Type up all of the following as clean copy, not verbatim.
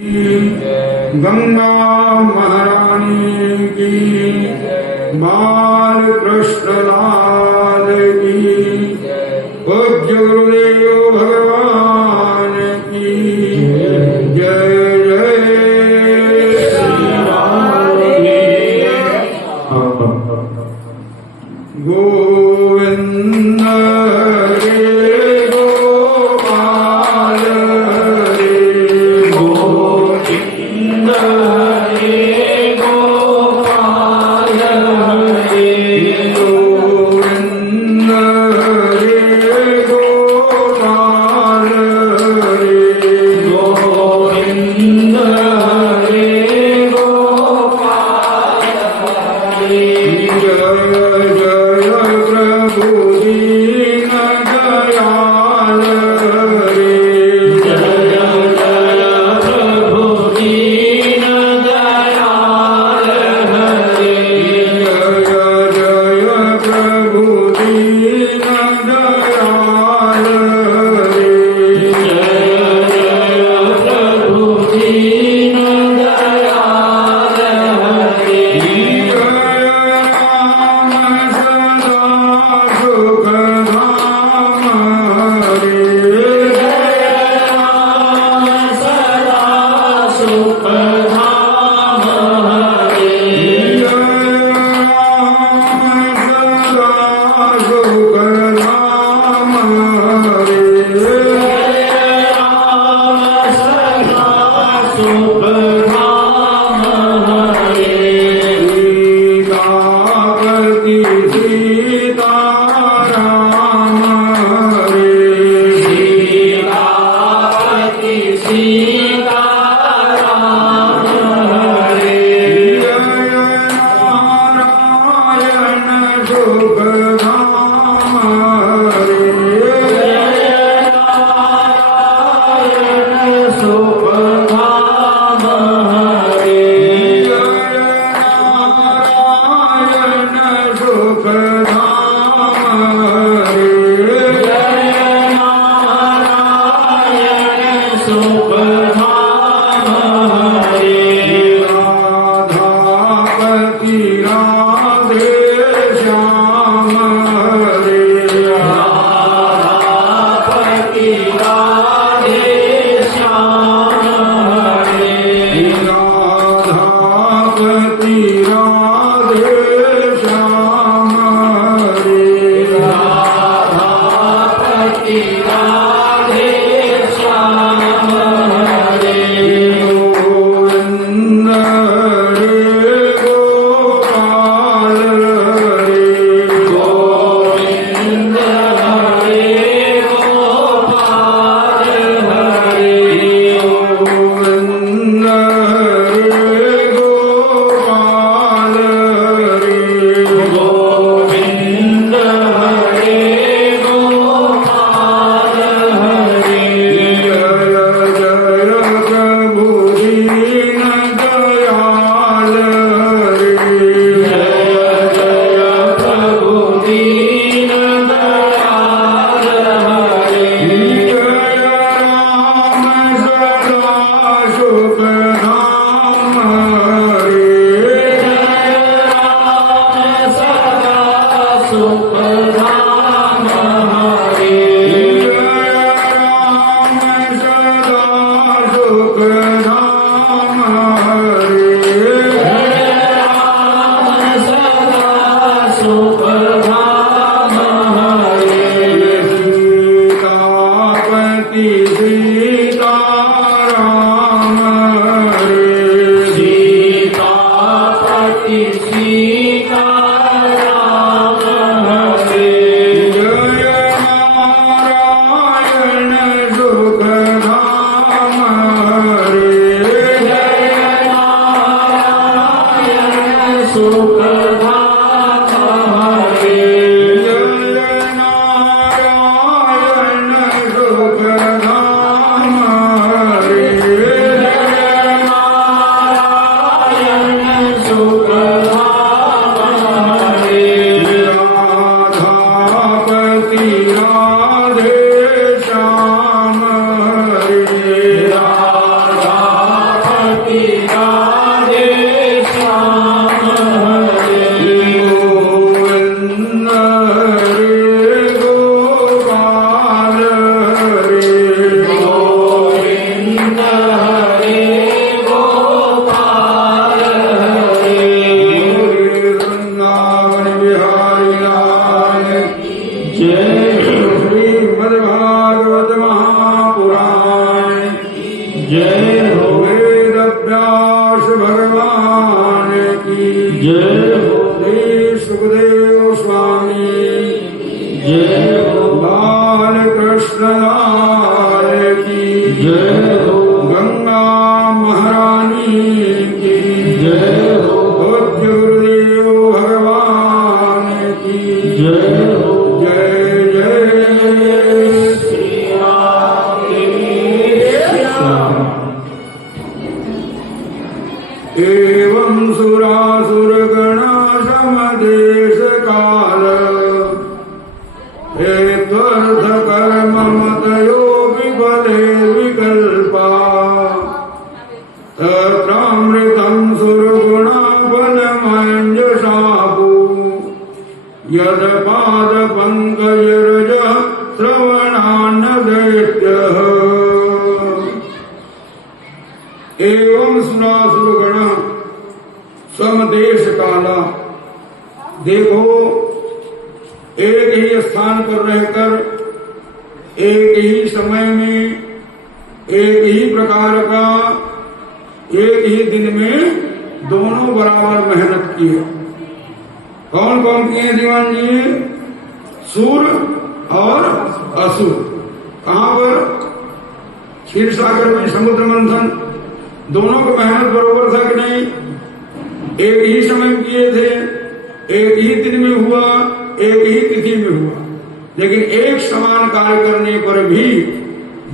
गंगा महारानी की, बाल कृष्ण लाल की, पूज्य गुरुदेव भगवान की जय जय श्री राम। गोविंद जय हो। वेद व्यास भगवान की जय हो। श्री सुखदेव स्वामी जय हो। बाल कृष्ण लाल की जय हो। गंगा महारानी की जय हो। पूज्य गुरुदेव भगवान की जय हो। जय जय श्री राम। एवं सुरासुर गणा समदेश काल हेत्वर्थ कर्म मतयो विफले विकल्पा तत्रामृतं सुरगुणा बलमञ्जसापु यद पाद पंकज रज श्रवणान्न दैत्यः एवं सुरासुरगण समदेश काला। देखो, एक ही स्थान पर रहकर एक ही समय में एक ही प्रकार का एक ही दिन में दोनों बराबर मेहनत की है। कौन कौन किए दीवान जी? सूर और असुर। कहां पर? क्षीर सागर में समुद्र मंथन। दोनों को मेहनत बराबर था कि नहीं? एक ही समय किए थे, एक ही दिन में हुआ, एक ही तिथि में हुआ, लेकिन एक समान कार्य करने पर भी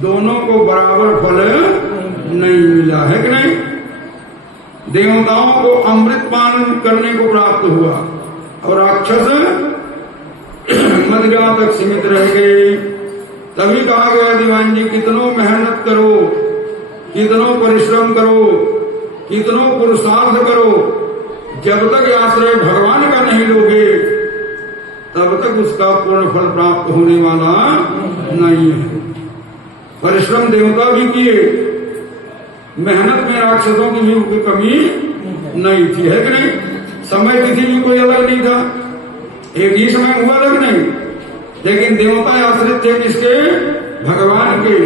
दोनों को बराबर फल नहीं मिला है कि नहीं? देवताओं को अमृत पान करने को प्राप्त हुआ और राक्षस मदिरा तक सीमित रह गए। तभी कहा गया दीवान जी, कितनों मेहनत करो, कितनों परिश्रम करो, कितनों पुरुषार्थ करो, जब तक आश्रय भगवान का नहीं लोगे तब तक उसका पूर्ण फल प्राप्त होने वाला नहीं है। परिश्रम देवता भी किए, मेहनत में राक्षसों की भी कोई कमी नहीं थी, है कि नहीं? समय तिथि भी कोई अलग नहीं था, एक ही समय हुआ अलग नहीं, लेकिन देवता आश्रित थे किसके? भगवान के।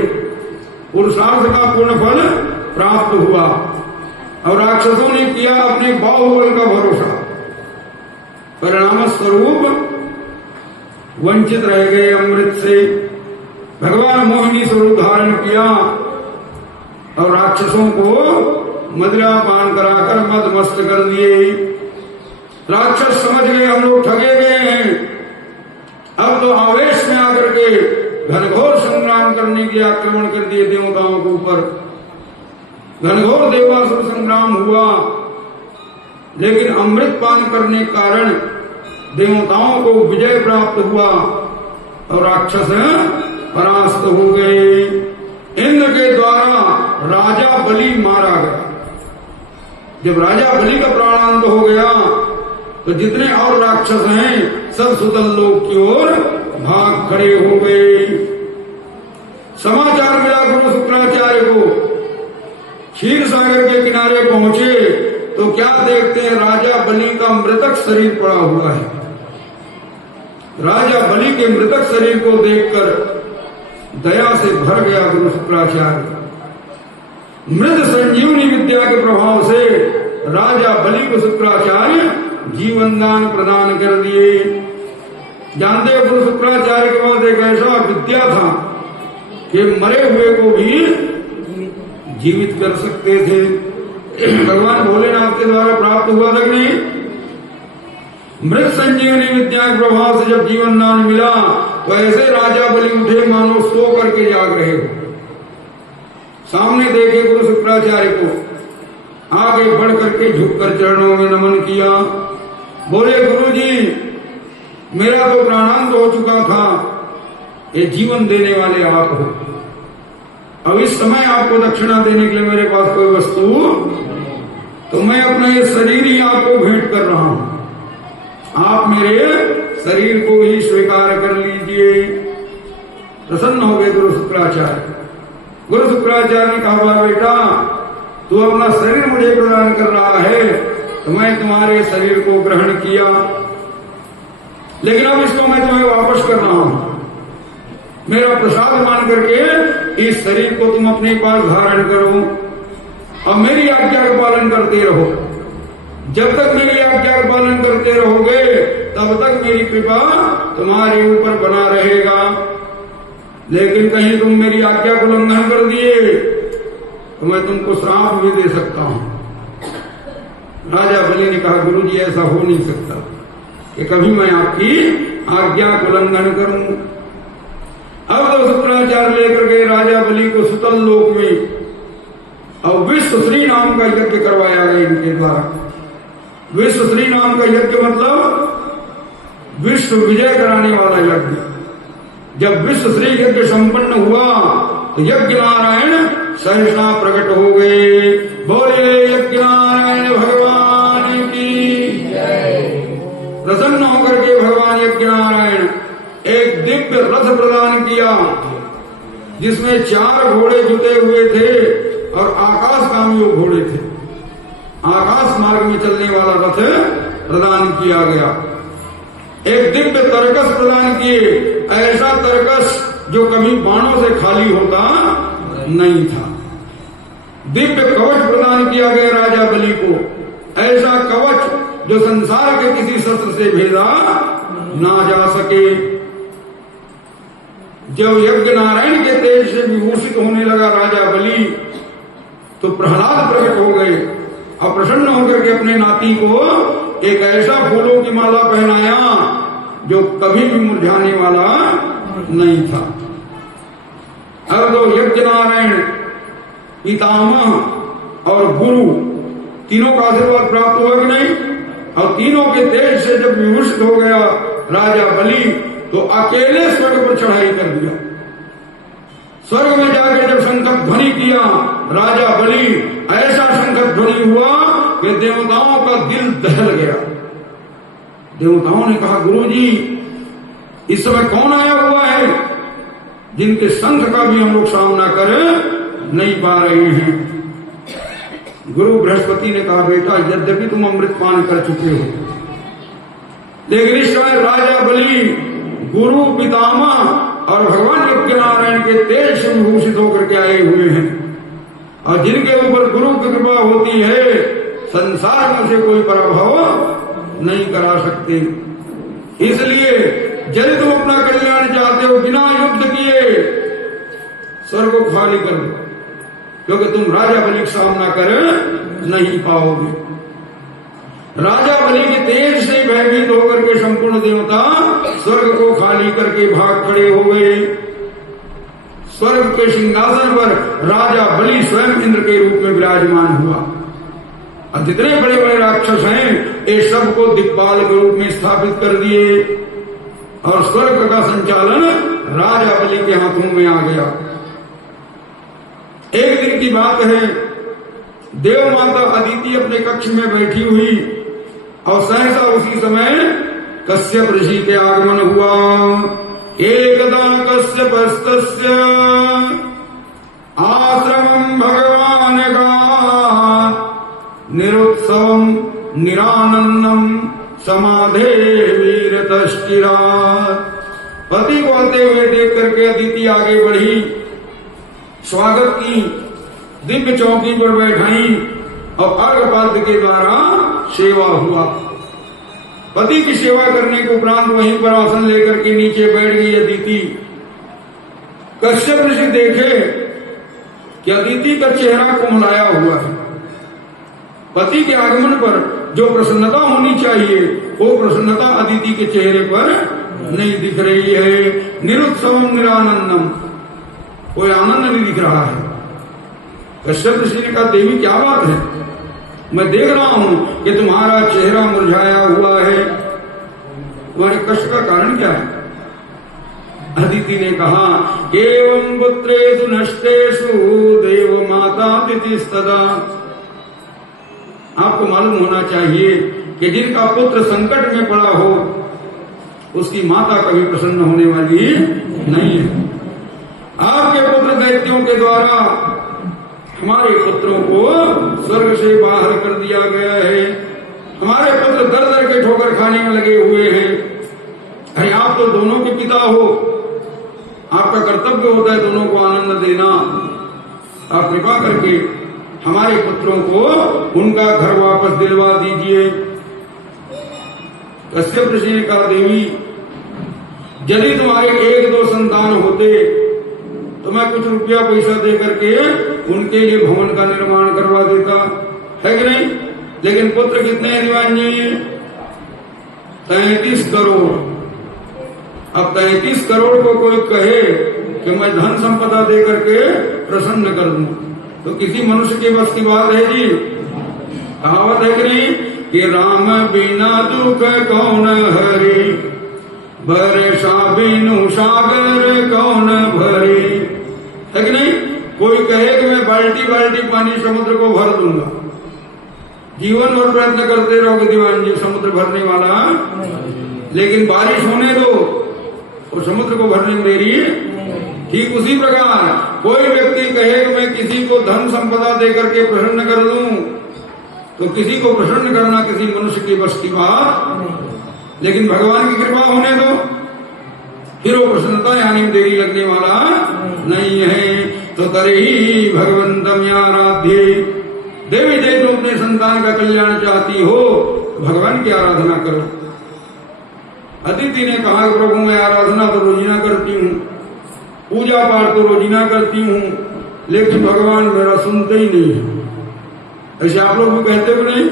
पुरुषार्थ का पूर्ण फल प्राप्त हुआ और राक्षसों ने किया अपने बाहुबल का भरोसा, परिणाम स्वरूप वंचित रह गए अमृत से। भगवान मोहिनी स्वरूप धारण किया और राक्षसों को मदिरा पान कराकर मदमस्त कर दिए। राक्षस समझ गए हम लोग ठगे गए हैं, अब तो आवेश में आकर के घनघोर संग्राम करने के आक्रमण कर दिए देवताओं के ऊपर। घनघोर देवासुर संग्राम हुआ, लेकिन अमृत पान करने के कारण देवताओं को विजय प्राप्त हुआ और राक्षस परास्त हो गए। इंद्र के द्वारा राजा बलि मारा गया। जब राजा बलि का प्राणांत हो गया तो जितने और राक्षस हैं सब सुतल लोक की ओर भाग खड़े हो गए। समाचार मिला गुरु शुक्राचार्य को, क्षीर सागर के किनारे पहुंचे तो क्या देखते हैं? राजा बलि का मृतक शरीर पड़ा हुआ है। राजा बलि के मृतक शरीर को देखकर दया से भर गया गुरु शुक्राचार्य। मृत संजीवनी विद्या के प्रभाव से राजा बलि को शुक्राचार्य जीवन दान प्रदान कर दिए। जानते हो, गुरु शुक्राचार्य के पास एक ऐसा विद्या था कि मरे हुए को भी जीवित कर सकते थे। भगवान भोलेनाथ के द्वारा प्राप्त हुआ था कि नहीं? मृत संजीवनी विद्या के प्रभाव से जब जीवन दान मिला तो ऐसे राजा बलि उठे मानो सो करके जाग रहे हो। सामने देखे गुरु शुक्राचार्य को, आगे बढ़ करके झुककर चरणों में नमन किया। बोले, गुरु जी, मेरा तो प्राणांत हो चुका था, ये जीवन देने वाले आप हो। अब इस समय आपको दक्षिणा देने के लिए मेरे पास कोई वस्तु, तो मैं अपना ये शरीर ही आपको भेंट कर रहा हूं। आप मेरे शरीर को ही स्वीकार कर लीजिए। प्रसन्न हो गए गुरु शुक्राचार्य। गुरु शुक्राचार्य ने कहा, बेटा, तू अपना शरीर मुझे प्रदान कर रहा है तो मैं तुम्हारे शरीर को ग्रहण किया, लेकिन अब इसको मैं तुम्हें वापस कर रहा हूं। मेरा प्रसाद मान करके इस शरीर को तुम अपने पास धारण करो और मेरी आज्ञा का पालन करते रहो। जब तक मेरी आज्ञा का पालन करते रहोगे तब तक मेरी कृपा तुम्हारे ऊपर बना रहेगा। लेकिन कहीं तुम मेरी आज्ञा को उल्लंघन कर दिए तो मैं तुमको श्राप भी दे सकता हूं। राजा बलि ने कहा, गुरु जी ऐसा हो नहीं सकता कि कभी मैं आपकी आज्ञा को उल्लंघन करूं। अब तो शुक्राचार्य लेकर के राजा बलि को सुतल लोक में और विश्वश्री नाम का यज्ञ करवाया गया इनके द्वारा। विश्वश्री नाम का यज्ञ मतलब विश्व विजय कराने वाला यज्ञ। जब विश्वश्री यज्ञ संपन्न हुआ तो यज्ञ नारायण सहसा प्रकट हो गए। बोले यज्ञ नारायण भगवान की प्रसन्न होकर के भगवान यज्ञ नारायण एक दिव्य रथ प्रदान किया जिसमें 4 घोड़े जुटे हुए थे और आकाशगामी घोड़े थे। आकाश मार्ग में चलने वाला रथ प्रदान किया गया। एक दिव्य तरकस प्रदान किए, ऐसा तरकस जो कभी बाणों से खाली होता नहीं था। दिव्य कवच प्रदान किया गया राजा बलि को, ऐसा कवच जो संसार के किसी शस्त्र से भेदा ना जा सके। जब यज्ञ नारायण के तेज से विभूषित होने लगा राजा बलि तो प्रहलाद प्रकट हो गए और प्रसन्न होकर के अपने नाती को एक ऐसा फूलों की माला पहनाया जो कभी भी मुरझाने वाला नहीं था। अब तो यज्ञ नारायण पितामह और गुरु तीनों का आशीर्वाद प्राप्त हुआ कि नहीं। और तीनों के तेज से जब विभूषित हो गया राजा बलि तो अकेले स्वर्ग पर चढ़ाई कर दिया। स्वर्ग में जाकर जब शंख ध्वनि किया राजा बलि, ऐसा शंख ध्वनि हुआ कि देवताओं का दिल दहल गया। देवताओं ने कहा, गुरु जी इस समय कौन आया हुआ है जिनके शंख का भी हम लोग सामना कर नहीं पा रहे हैं। गुरु बृहस्पति ने कहा, बेटा यद्यपि तुम अमृत पान कर चुके हो लेकिन इस समय राजा बलि गुरु पितामह और भगवान यज्ञ नारायण के तेज से विभूषित होकर के आए हुए हैं और जिनके ऊपर गुरु की कृपा होती है संसार में से कोई पराभव नहीं करा सकते। इसलिए यदि तुम अपना कल्याण चाहते हो बिना युद्ध किए स्वर्ग को खाली कर दो, क्योंकि तुम राजा बलि का सामना कर नहीं पाओगे। राजा बलि के तेज से भयभीत होकर के संपूर्ण देवता स्वर्ग को खाली करके भाग खड़े हो गए। स्वर्ग के सिंहासन पर राजा बलि स्वयं इंद्र के रूप में विराजमान हुआ और जितने बड़े बड़े राक्षस हैं ये सबको दिक्पाल के रूप में स्थापित कर दिए और स्वर्ग का संचालन राजा बलि के हाथों में आ गया। एक दिन की बात है, देव माता अदिति अपने कक्ष में बैठी हुई और सहसा उसी समय कश्यप ऋषि के आगमन हुआ। एकदा कश्यपस्तस्य आश्रमं भगवान का निरुत्सवं निरानंदम समाधे वीरतष्टिरा। पति को आते हुए देख करके अदिति आगे बढ़ी, स्वागत की, दिव्य चौकी पर बैठाई और अर्घपाद्य के द्वारा सेवा हुआ। पति की सेवा करने के उपरांत वहीं पर आसन लेकर के नीचे बैठ गई अदिति। कश्यप ऋषि देखे कि अदिति का चेहरा कुमलाया हुआ है। पति के आगमन पर जो प्रसन्नता होनी चाहिए वो प्रसन्नता अदिति के चेहरे पर नहीं दिख रही है। निरुत्सवम निरानंदम, कोई आनंद नहीं दिख रहा है। कश्यप ऋषि ने कहा, देवी क्या बात है, मैं देख रहा हूं कि तुम्हारा चेहरा मुरझाया हुआ है, तुम्हारे कष्ट का कारण क्या है। अदिति ने कहा, एवं पुत्रेषु नष्टेषु देव माता तिथिस्तदा। आपको मालूम होना चाहिए कि जिनका पुत्र संकट में पड़ा हो उसकी माता कभी प्रसन्न होने वाली नहीं है। आपके पुत्र दैत्यों के द्वारा हमारे पुत्रों को स्वर्ग से बाहर कर दिया गया है। हमारे पुत्र दर दर के ठोकर खाने में लगे हुए हैं। अरे आप तो दोनों के पिता हो, आपका कर्तव्य होता है दोनों को आनंद देना। आप कृपा करके हमारे पुत्रों को उनका घर वापस दिलवा दीजिए। कश्यप ऋषि ने कहा, देवी यदि तुम्हारे 1-2 संतान होते तो मैं कुछ रुपया पैसा दे करके उनके लिए भवन का निर्माण करवा देता, है कि नहीं? लेकिन पुत्र कितने हैं दीवान जी? 33 करोड़। अब 33 करोड़ को कोई कहे कि मैं धन संपदा दे करके प्रसन्न कर दूं, तो किसी मनुष्य के बस की बात है जी? कहावत है कि नहीं कि राम बिना दुख कौन हरि, बरसा बिनु सागर कौन भरे, है कि नहीं? कोई कहे कि मैं बाल्टी बाल्टी पानी समुद्र को भर दूंगा, जीवन भर प्रयत्न करते रहोगे दीवान जी समुद्र भरने वाला, लेकिन बारिश होने दो और समुद्र को भरने में देरी। ठीक उसी प्रकार कोई व्यक्ति कहे कि मैं किसी को धन संपदा दे करके प्रसन्न कर दूं, तो किसी को प्रसन्न करना किसी मनुष्य की बस की बात, लेकिन भगवान की कृपा होने दो, फिर वो प्रसन्नता यानी देरी लगने वाला नहीं है। तो तरही भगवंतम आराध्य, देवी देव तुम अपने संतान का कल्याण चाहती हो तो भगवान की आराधना करो। अदिति ने कहा, प्रभु मैं आराधना तो रोजीना करती हूँ, पूजा पाठ तो रोजीना करती हूँ, लेकिन भगवान मेरा सुनते ही नहीं है। ऐसे आप लोग भी कहते हो नहीं?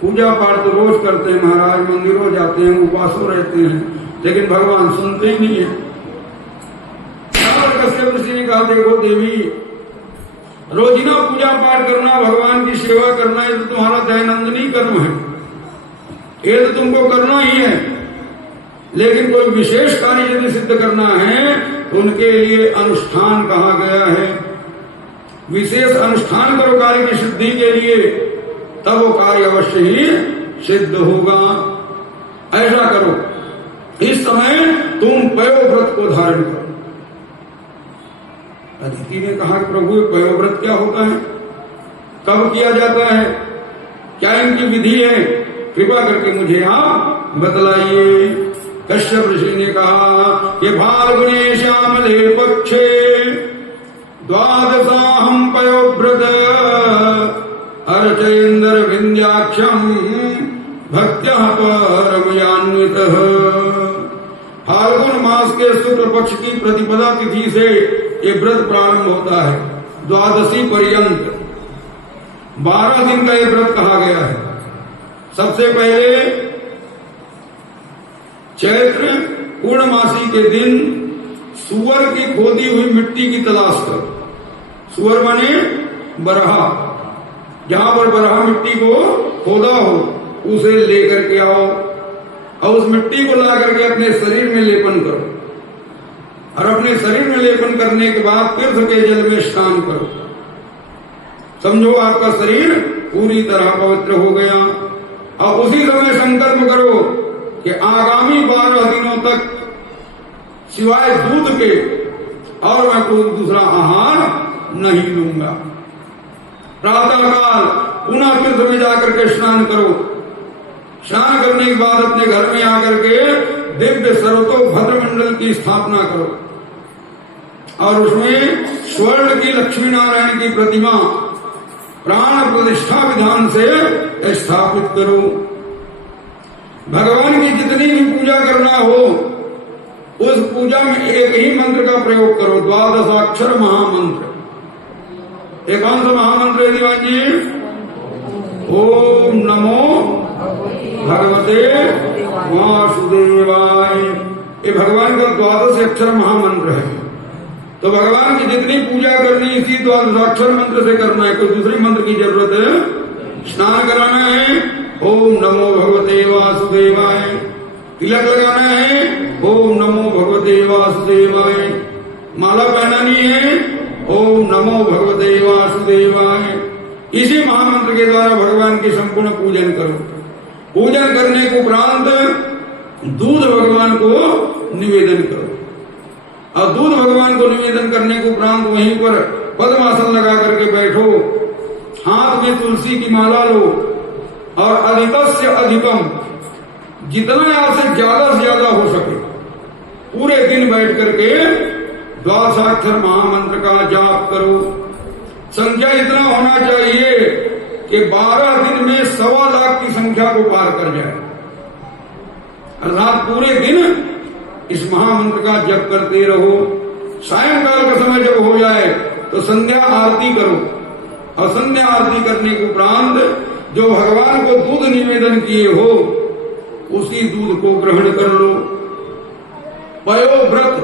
पूजा पाठ तो रोज करते हैं महाराज, मंदिरों जाते हैं, उपासों रहते हैं, लेकिन भगवान सुनते ही नहीं है। कश्यप ऋषि ने कहा, देखो देवी रोजीना पूजा पाठ करना, भगवान की सेवा करना, ये तो तुम्हारा दैनंदिनी कर्म है, ये तो तुमको करना ही है, लेकिन कोई विशेष कार्य यदि सिद्ध करना है तो उनके लिए अनुष्ठान कहा गया है। विशेष अनुष्ठान करो कार्य की सिद्धि के लिए, तब वो कार्य अवश्य ही सिद्ध होगा। ऐसा करो, इस समय तुम पयोव्रत को धारण करो। अदिति ने कहा कि प्रभु पयोव्रत क्या होता है, कब किया जाता है, क्या इनकी विधि है, कृपा करके मुझे आप बतलाइए। कश्यप ऋषि ने कहा कि फाल्गुने श्यामले पक्षे द्वादशाहं पयोव्रत अर्चयेन्द्र विंध्याक्षम भक्त्या परमयान्वितः। फाल्गुन मास के शुक्ल पक्ष की प्रतिपदा तिथि से ये व्रत प्रारंभ होता है, द्वादशी पर्यंत 12 दिन का ये व्रत कहा गया है। सबसे पहले चैत्र पूर्णमासी के दिन सुअर की खोदी हुई मिट्टी की तलाश करो। सुअर माने बरहा, जहां पर बरहा मिट्टी को खोदा हो उसे लेकर के आओ और उस मिट्टी को ला करके अपने शरीर में लेपन करो, और अपने शरीर में लेपन करने के बाद तीर्थ के जल में स्नान करो। समझो आपका शरीर पूरी तरह पवित्र हो गया। अब उसी समय संकल्प करो कि आगामी 12 दिनों तक सिवाय दूध के और मैं कोई दूसरा आहार नहीं लूंगा। प्रातःकाल पुनः तीर्थ में जाकर के स्नान करो। स्नान करने के बाद अपने घर में आकर के दिव्य सर्वतोभद्र मंडल की स्थापना करो और उसमें स्वर्ण की लक्ष्मी नारायण की प्रतिमा प्राण प्रतिष्ठा विधान से स्थापित करो। भगवान की जितनी भी पूजा करना हो उस पूजा में एक ही मंत्र का प्रयोग करो, द्वादशाक्षर महामंत्र। एक कौन सा महामंत्र है दीवान जी? ओम नमो भगवते वासुदेवाय। ये भगवान का 12 अक्षर महामंत्र है। तो भगवान की जितनी पूजा करनी इसी 12 मंत्र से करना है, कोई दूसरी मंत्र की जरूरत है? स्नान कराना है, ओम नमो भगवते वासुदेवाय। तिलक लगाना है, ओम नमो भगवते वासुदेवाय। माला पहनानी है, ओम नमो भगवते वासुदेवाय। इसी महामंत्र के द्वारा भगवान की संपूर्ण पूजन करो। पूजन करने को उपरांत दूध भगवान को निवेदन करो, और दूध भगवान को निवेदन करने के उपरांत वहीं पर पद्मासन लगा करके बैठो, हाथ में तुलसी की माला लो और अधिकस्य अधिकम, जितना आपसे ज्यादा से ज्यादा हो सके पूरे दिन बैठ करके द्वादशाक्षर महामंत्र का जाप करो। संख्या इतना होना चाहिए कि 12 दिन में 1.25 लाख की संख्या को पार कर जाए। अर्थात पूरे दिन इस महामंत्र का जप करते रहो। सायंकाल का समय जब हो जाए तो संध्या आरती करो, और संध्या आरती करने के उपरांत जो भगवान को दूध निवेदन किए हो उसी दूध को ग्रहण कर लो। पयो व्रत,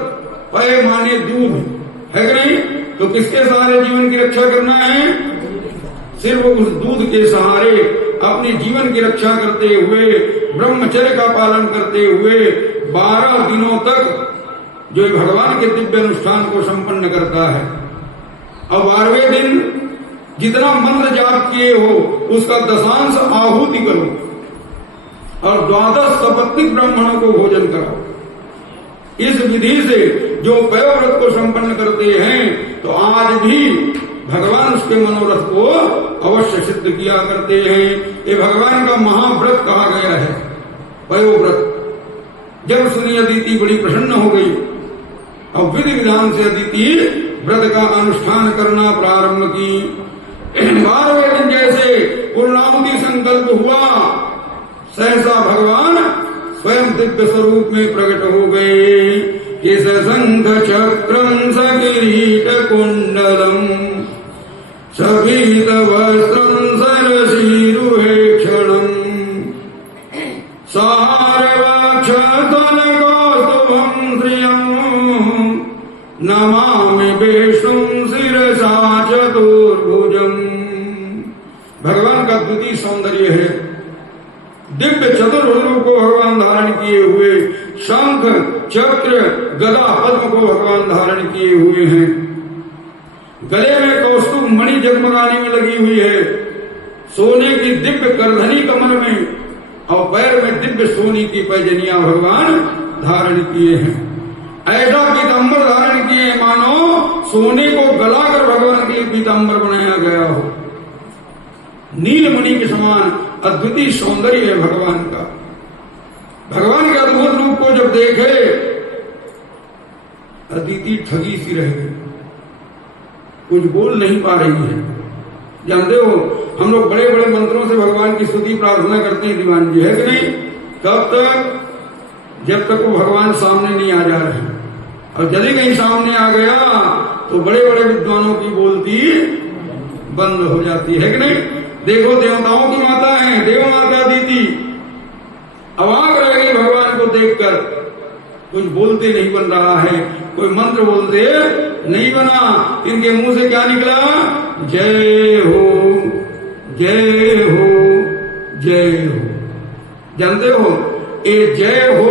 पय माने दूध, है कि नहीं? तो किसके सहारे जीवन की रक्षा करना है? सिर्फ उस दूध के सहारे अपने जीवन की रक्षा करते हुए, ब्रह्मचर्य का पालन करते हुए 12 दिनों तक जो भगवान के दिव्य अनुष्ठान को संपन्न करता है। और 12वें दिन जितना मंत्र जाप किए हो उसका 10वांश आहुति करो, और 12 सपत्निक ब्राह्मणों को भोजन कराओ। इस विधि से जो पयोव्रत को संपन्न करते हैं तो आज भी भगवान उसके मनोरथ को अवश्य सिद्ध किया करते हैं। ये भगवान का महाव्रत कहा गया है, पयोव्रत। जब सुनी अदिति बड़ी प्रसन्न हो गई और विधि विधान से अदिति व्रत का अनुष्ठान करना प्रारंभ की। 12वें दिन जैसे पूर्णाहुति संकल्प हुआ, सहसा भगवान स्वयं दिव्य स्वरूप में प्रकट हो गए। कि शंख चक्रम सकिरीट कुंडलम सपीत वस्त्रम सरसीरुहे क्षणम सारवक्षतल कौस्तुभं श्रियं नमामि विष्णुं शिरसा चतुर्भुजम्। भगवान का द्वितीय सौंदर्य है, दिव्य चतुर्भुज रूप को भगवान धारण किए हुए, शंख चक्र गदा पद्म को भगवान धारण किए हुए हैं। गले में कौस्तुभ मणि जगमगाने में लगी हुई है, सोने की दिव्य करधनी कमर में, और पैर में दिव्य सोने की पैजनियां भगवान धारण किए हैं। ऐसा पीताम्बर धारण किए मानो सोने को गलाकर भगवान के लिए पीताम्बर बनाया गया हो। नीलमणि के समान अद्वितीय सौंदर्य है भगवान का। भगवान के अद्भुत रूप को जब देखे अदिति ठगी सी रह गई, कुछ बोल नहीं पा रही है। जानते हो हम लोग बड़े बड़े मंत्रों से भगवान की स्तुति प्रार्थना करते हैं दीवान जी, है कि नहीं? कब तक? जब तक वो भगवान सामने नहीं आ जा रहे। और यदि कहीं सामने आ गया तो बड़े बड़े विद्वानों की बोलती बंद हो जाती है कि नहीं? देखो देवताओं की माता है, देव माता अदिति अवाक रह गई भगवान को देखकर। कुछ बोलते नहीं बन रहा है, कोई मंत्र बोलते नहीं बना। इनके मुंह से क्या निकला? जय हो जय हो जय हो। जानते हो ये जय हो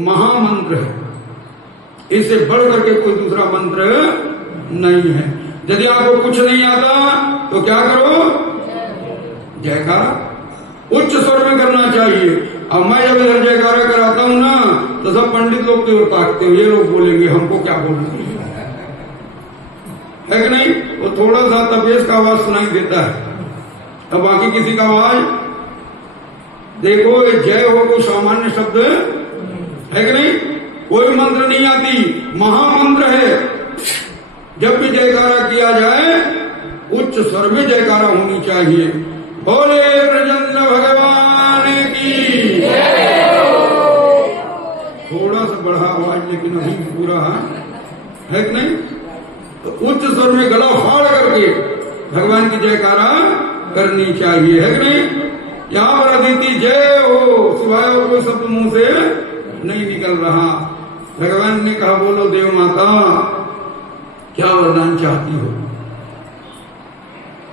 महामंत्र है, इससे बढ़ करके कोई दूसरा मंत्र नहीं है। यदि आपको कुछ नहीं आता तो क्या करो? जयकारा उच्च स्वर में करना चाहिए। अब मैं जब इधर जयकारा कराता हूं ना तो सब पंडित लोग की ओर ताकते हो, ये लोग बोलेंगे हमको क्या बोलना है कि नहीं? वो थोड़ा सा तपेश का आवाज सुनाई देता है, अब बाकी किसी का आवाज। देखो जय हो कोई सामान्य शब्द है कि नहीं? कोई मंत्र नहीं आती, महामंत्र है। जब भी जयकारा किया जाए उच्च स्वर में जयकारा होनी चाहिए। बोले ब्रजेंद्र भगवान की। थोड़ा सा बढ़ा आवाज लेकिन अभी पूरा है कि नहीं? तो उच्च स्वर में गला फाड़ करके भगवान की जयकारा करनी चाहिए, है कि नहीं? यहाँ पर अदिति जय हो सिवाय और कोई शब्द मुंह से नहीं निकल रहा। भगवान ने कहा बोलो देव माता क्या वरदान चाहती हो?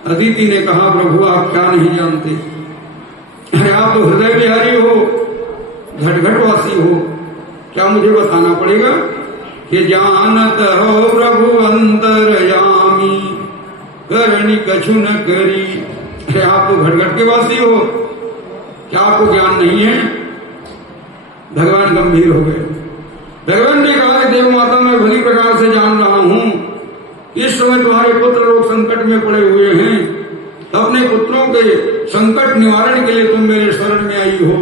अदिति ने कहा प्रभु आप क्या नहीं जानते, अरे आप तो हृदय बिहारी हो, घटघटवासी हो, क्या मुझे बताना पड़ेगा कि जानत हो प्रभु अंतरयामी करनी कछु न करी। अरे आप तो घटघट के वासी हो, क्या आपको ज्ञान नहीं है? भगवान गंभीर हो गए। भगवान ने कहा देव माता मैं भली प्रकार से जान रहा हूं, इस समय तुम्हारे पुत्र लोग संकट में पड़े हुए हैं, अपने पुत्रों के संकट निवारण के लिए तुम मेरे शरण में आई हो,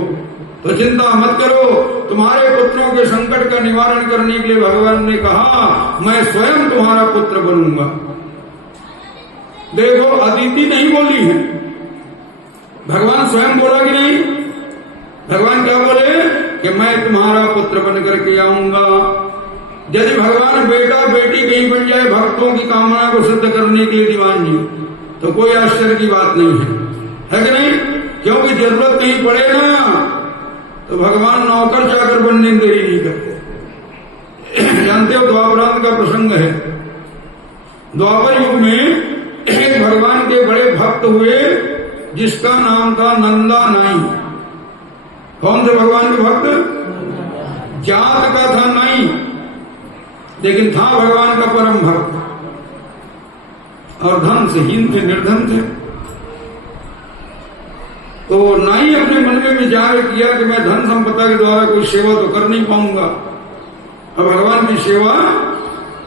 तो चिंता मत करो, तुम्हारे पुत्रों के संकट का निवारण करने के लिए भगवान ने कहा मैं स्वयं तुम्हारा पुत्र बनूंगा। देखो अदिति नहीं बोली है, भगवान स्वयं बोला कि नहीं? भगवान क्या बोले कि मैं तुम्हारा पुत्र बन करके आऊंगा। यदि भगवान बेटा बेटी कहीं बन जाए भक्तों की कामना को सिद्ध करने के लिए दीवान जी, तो कोई आश्चर्य की बात नहीं है कि नहीं? क्योंकि जरूरत नहीं पड़े ना तो भगवान नौकर चाकर बनने में देरी नहीं करते। जानते हो द्वापरांत का प्रसंग है। द्वापर युग में एक भगवान के बड़े भक्त हुए जिसका नाम था नंदा नाई। कौन थे भगवान के भक्त? जात का था नाई, लेकिन था भगवान का परम भक्त और धन से हीन थे, निर्धन थे। तो नाई अपने मन में विचार किया कि मैं धन संपदा के द्वारा कोई सेवा तो कर नहीं पाऊंगा, अब भगवान की सेवा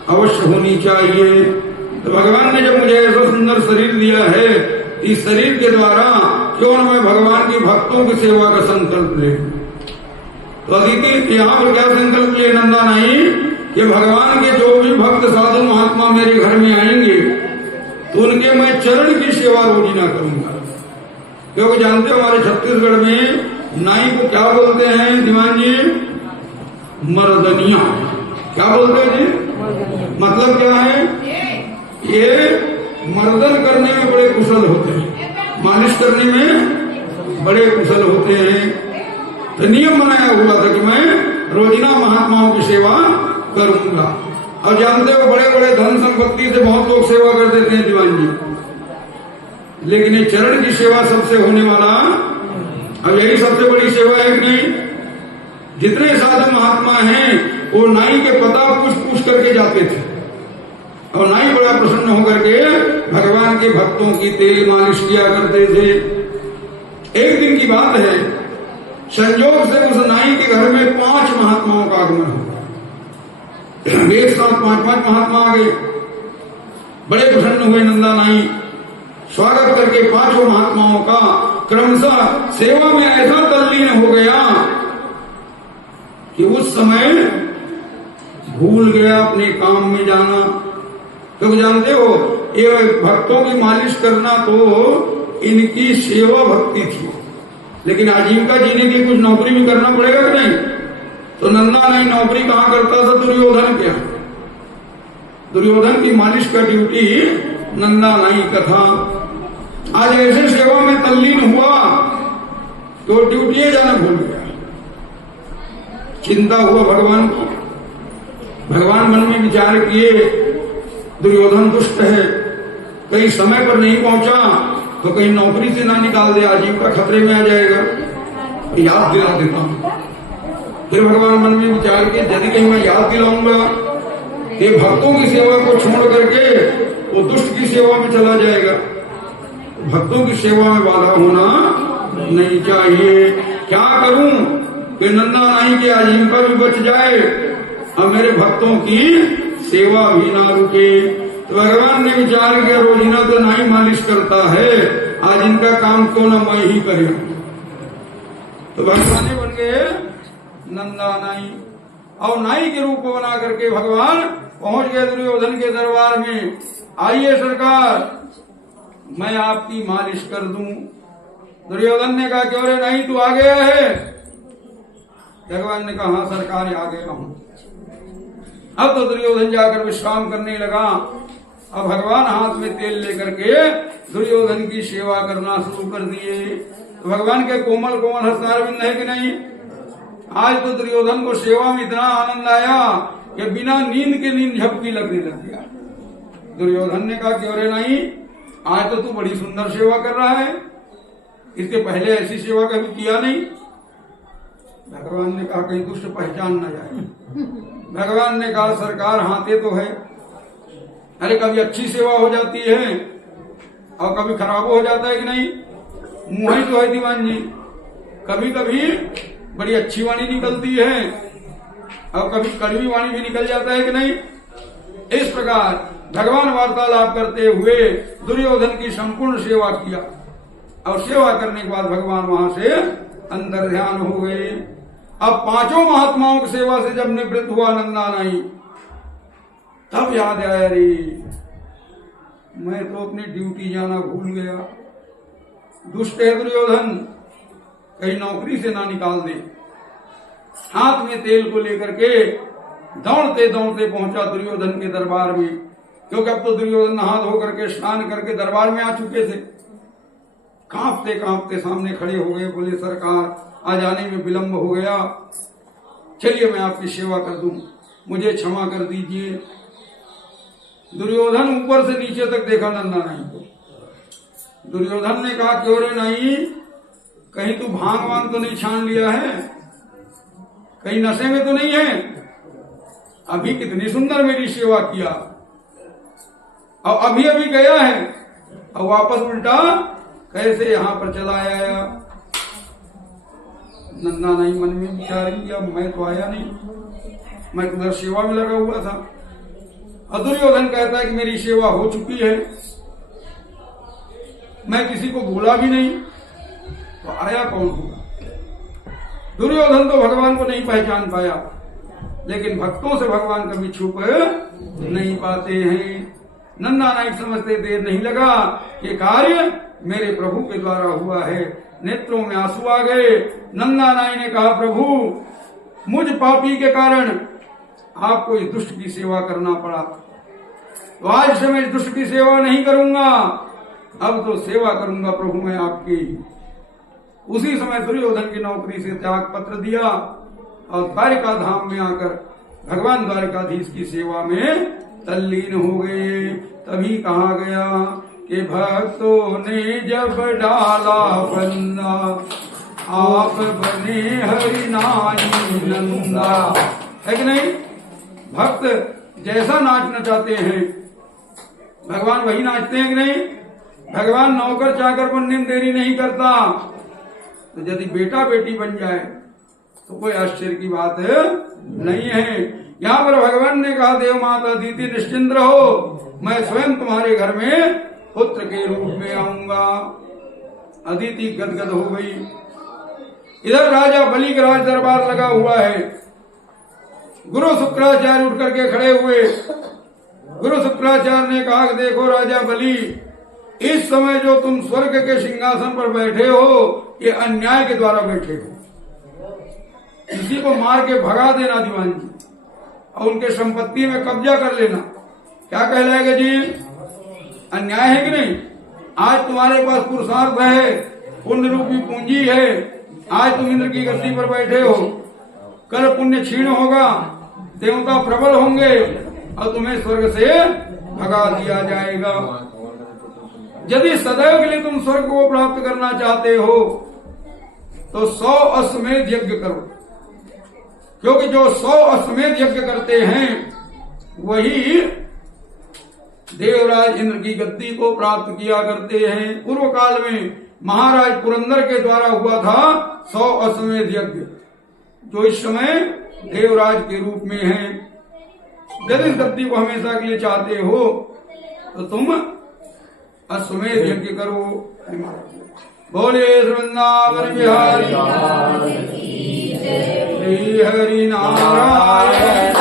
अवश्य होनी चाहिए। तो भगवान ने जब मुझे ऐसा सुंदर शरीर दिया है, इस शरीर के द्वारा क्यों न मैं भगवान की भक्तों की सेवा का संकल्प ले। तो अदिति यहाँ पर क्या संकल्प ले नंदा नाई कि भगवान के जो भी भक्त साधु महात्मा मेरे घर में आएंगे तो उनके मैं चरण की सेवा रोजीना करूंगा। क्योंकि जानते हो हमारे छत्तीसगढ़ में नाई को क्या बोलते हैं दीवान जी? मर्दनिया। क्या बोलते हैं जी? मतलब क्या है? ये मर्दन करने में बड़े कुशल होते हैं, मालिश करने में बड़े कुशल होते हैं। तो नियम बनाया हुआ था कि मैं रोजिना महात्माओं की सेवा करूंगा। और जानते हो बड़े बड़े धन संपत्ति से बहुत लोग सेवा कर देते हैं दीवान जी, लेकिन ये चरण की सेवा सबसे होने वाला, अब यही सबसे बड़ी सेवा है कि नहीं? जितने साधु महात्मा हैं वो नाई के पता पूछ करके जाते थे और नाई बड़ा प्रसन्न होकर के भगवान के भक्तों की तेल मालिश किया करते थे। एक दिन की बात है, संयोग से उस नाई के घर में 5 महात्माओं का आगमन हुआ। एक साथ 5 महात्मा आ गए। बड़े प्रसन्न हुए नंदा नाई, स्वागत करके 5 महात्माओं का क्रमशः सेवा में ऐसा तल्लीन हो गया कि उस समय भूल गया अपने काम में जाना। क्योंकि जानते हो ये भक्तों की मालिश करना तो इनकी सेवा भक्ति थी, लेकिन आजीविका जीने की कुछ नौकरी भी करना पड़ेगा कि नहीं? तो नंदा नाई नौकरी कहां करता था? दुर्योधन क्या? दुर्योधन की मालिश का ड्यूटी नंदा नाई का था। आज ऐसे सेवा में तल्लीन हुआ तो ड्यूटी जाना भूल गया। चिंता हुआ भगवान को। भगवान मन में विचार किए दुर्योधन दुष्ट है, कहीं समय पर नहीं पहुंचा तो कहीं नौकरी से ना निकाल दे, आजीविका खतरे में आ जाएगा। याद दिला देता हूं। फिर भगवान मन में विचार किए यदि कहीं मैं याद दिलाऊंगा कि भक्तों की सेवा को छोड़ करके वो दुष्ट की सेवा में चला जाएगा। भक्तों की सेवा में बाधा होना नहीं चाहिए। क्या करूं कि नंदा नाई की आजीविका भी बच जाए और मेरे भक्तों की सेवा भी ना रुके। तो भगवान ने विचार किया रोजिना तो नाई मालिश करता है, आज इनका काम क्यों ना मैं ही करूं। तो भगवान बन गए नंदा नाई और नाई के रूप बना करके भगवान पहुंच गए दुर्योधन के दरबार में। आइए सरकार मैं आपकी मालिश कर दूं। दुर्योधन ने कहा क्यों रे नाई तू आ गया है? भगवान ने कहा हाँ सरकार आ गया हूं। अब तो दुर्योधन जाकर विश्राम करने लगा। अब भगवान हाथ में तेल लेकर के दुर्योधन की सेवा करना शुरू कर दिए। तो भगवान के कोमल कोमल हस्तारविंद है कि नहीं? आज तो दुर्योधन को सेवा में इतना आनंद आया कि बिना नींद के नींद झपकी लगने लग गया। दुर्योधन ने कहा क्यों रे नाई आज तो तू बड़ी सुंदर सेवा कर रहा है, इसके पहले ऐसी सेवा कभी किया नहीं। भगवान ने कहा कहीं दुष्ट पहचान न जाए। भगवान ने कहा सरकार हाथे तो है, अरे कभी अच्छी सेवा हो जाती है और कभी खराब हो जाता है कि नहीं? मुंह ही तो है दीवान जी, कभी कभी बड़ी अच्छी वाणी निकलती है और कभी कड़वी वाणी भी निकल जाता है कि नहीं? इस प्रकार भगवान वार्तालाप करते हुए दुर्योधन की संपूर्ण सेवा किया और सेवा करने के बाद भगवान वहां से अंतर ध्यान हो गए। अब पांचों महात्माओं की सेवा से जब निवृत्त हुआ नंदानाई, तब याद आया, रे मैं तो अपनी ड्यूटी जाना भूल गया। दुष्ट है दुर्योधन, कहीं नौकरी से ना निकाल दे। हाथ में तेल को लेकर के दौड़ते दौड़ते पहुंचा दुर्योधन के दरबार में, क्योंकि अब तो दुर्योधन नहा धो करके स्नान करके दरबार में आ चुके थे। कांपते कांपते सामने खड़े हो गए, बोले सरकार आज आने में विलंब हो गया, चलिए मैं आपकी सेवा कर दूं, मुझे क्षमा कर दीजिए। दुर्योधन ऊपर से नीचे तक देखा नंदानाई को। दुर्योधन ने कहा, क्यों रे नहीं, कहीं तू भांग वांग तो नहीं छान लिया है, कहीं नशे में तो नहीं है? अभी कितनी सुंदर मेरी सेवा किया, और अभी अभी गया है और वापस उल्टा कैसे यहां पर चला आया। नंदानाई मन में विचार किया, मैं तो आया नहीं, मैं तो उधर सेवा में लगा हुआ था। और दुर्योधन कहता है कि मेरी सेवा हो चुकी है, मैं किसी को भूला भी नहीं, तो आया कौन होगा? दुर्योधन तो भगवान को नहीं पहचान पाया, लेकिन भक्तों से भगवान कभी छुप नहीं पाते हैं। नंदानाई समझते देर नहीं लगा कि कार्य मेरे प्रभु के द्वारा हुआ है। नेत्रों में आंसू आ गए। नंदानाई ने कहा, प्रभु मुझ पापी के कारण आपको इस दुष्ट की सेवा करना पड़ा, तो आज से मैं इस दुष्ट की सेवा नहीं करूंगा, अब तो सेवा करूंगा प्रभु मैं आपकी। उसी समय दुर्योधन की नौकरी से त्याग पत्र दिया और द्वारिका धाम में आकर भगवान द्वारिकाधीश की सेवा में तल्लीन हो गए। तभी कहा गया कि भक्तों ने जब डाला बंदा, आप बने हरि नाई नंदा। है कि नहीं? भक्त जैसा नाचना चाहते हैं भगवान वही नाचते हैं कि नहीं? भगवान नौकर चाकर बनने में देरी नहीं करता। तो यदि बेटा बेटी बन जाए तो कोई आश्चर्य की बात है नहीं है। यहाँ पर भगवान ने कहा, देव माता दीदी निश्चिंत रहो, मैं स्वयं तुम्हारे घर में पुत्र के रूप में आऊंगा। अदिति गदगद हो गई। इधर राजा बलि का राज दरबार लगा हुआ है। गुरु शुक्राचार्य उठ करके खड़े हुए। गुरु शुक्राचार्य ने कहा, देखो राजा बलि, इस समय जो तुम स्वर्ग के सिंहासन पर बैठे हो, ये अन्याय के द्वारा बैठे हो। किसी को मार के भगा देना दीवान जी और उनके संपत्ति में कब्जा कर लेना क्या कहलाएगा जी? अन्याय है कि नहीं? आज तुम्हारे पास पुरुषार्थ है, पुण्य रूपी पूंजी है, आज तुम इंद्र की गद्दी पर बैठे हो, कल पुण्य क्षीण होगा, देवता प्रबल होंगे और तुम्हें स्वर्ग से भगा दिया जाएगा। यदि सदैव के लिए तुम स्वर्ग को प्राप्त करना चाहते हो तो 100 अश्वमेध यज्ञ करो, क्योंकि जो 100 अश्वमेध यज्ञ करते हैं वही देवराज इंद्र की गद्दी को प्राप्त किया करते हैं। पूर्व काल में महाराज पुरंदर के द्वारा हुआ था 100 अश्वमेध यज्ञ, जो इस समय देवराज के रूप में है। यदि इस गद्दी को हमेशा के लिए चाहते हो तो तुम अश्वमेध यज्ञ करो। बोले वृंदावन बिहारी श्री हरि नारायण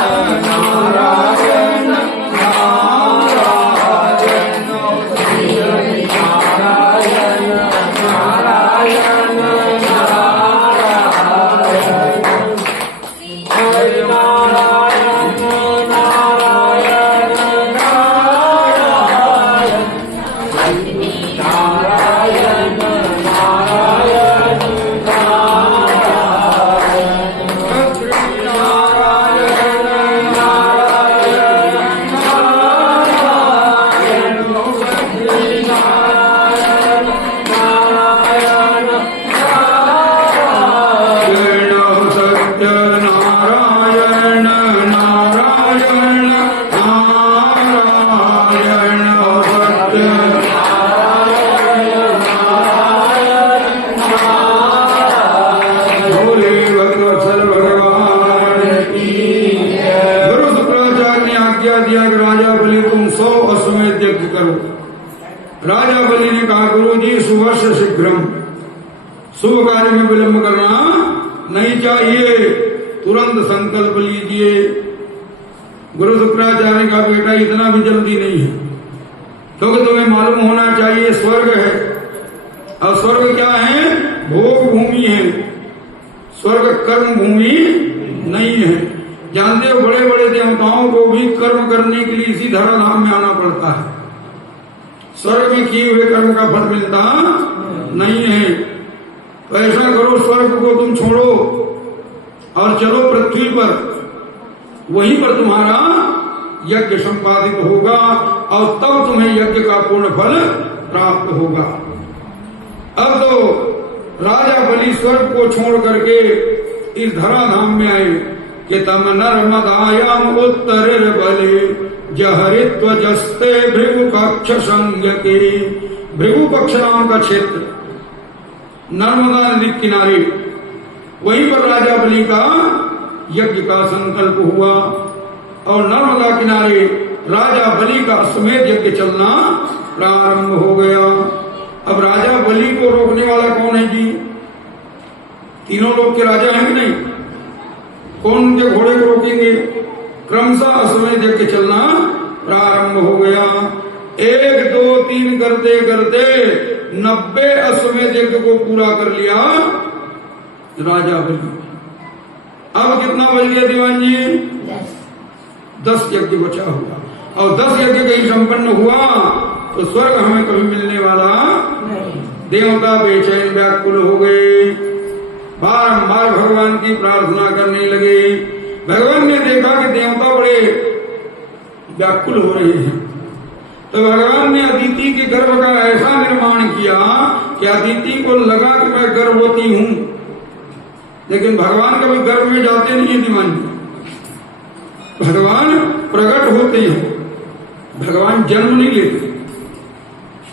नारायण नारायण श्री हरि नारायण नारायण नारायण हरि नारायण नारायण नारायण नारायण राजा बलि ने कहा, गुरु जी सुवर्ष शीघ्रम, शुभ कार्य में विलंब करना नहीं चाहिए, तुरंत संकल्प लीजिए। गुरु शुक्राचार्य का बेटा इतना भी जल्दी नहीं है, क्योंकि तुम्हें मालूम होना चाहिए स्वर्ग है, और स्वर्ग क्या है? भोग भूमि है, स्वर्ग कर्म भूमि नहीं है। जानते हो बड़े बड़े देवताओं को भी कर्म करने के लिए इसी धराधाम में आना पड़ता है। स्वर्ग में किए हुए कर्म का फल मिलता नहीं है। तो ऐसा करो, स्वर्ग को तुम छोड़ो और चलो पृथ्वी पर, वहीं पर तुम्हारा यज्ञ संपादित होगा और तब तुम्हें यज्ञ का पूर्ण फल प्राप्त होगा। अब तो राजा बलि स्वर्ग को छोड़ करके इस धराधाम में आए कि तम नर्मदायाम उत्तर बले जहरित्व जस्ते भृगु कक्ष संज्ञके। भृगु कक्ष नाम का क्षेत्र नर्मदा नदी किनारे, वहीं पर राजा बलि का यज्ञ का संकल्प हुआ और नर्मदा किनारे राजा बलि का अश्वमेध यज्ञ चलना प्रारंभ हो गया। अब राजा बलि को रोकने वाला कौन है जी? तीनों लोग के राजा हैं कि नहीं? कौन उनके घोड़े को रोकेंगे? क्रमशः अश्वमेध यज्ञ चलना प्रारंभ हो गया। 1 2 3 करते करते 90 अश्वमेध यज्ञ को पूरा कर लिया राजा बलि। अब कितना बच गया दीवान जी? 10 यज्ञ बचा हुआ, और 10 यज्ञ कहीं संपन्न हुआ तो स्वर्ग हमें कभी मिलने वाला नहीं। देवता बेचैन व्याकुल हो गए, बारंबार भगवान की प्रार्थना करने लगे। भगवान ने देखा कि देवता बड़े व्याकुल हो रहे हैं, तो भगवान ने अदिति के गर्भ का ऐसा निर्माण किया कि अदिति को लगा कि मैं गर्भवती हूं, लेकिन भगवान कभी गर्भ में जाते नहीं है दीवान जी। भगवान प्रकट होते हैं, भगवान जन्म नहीं लेते,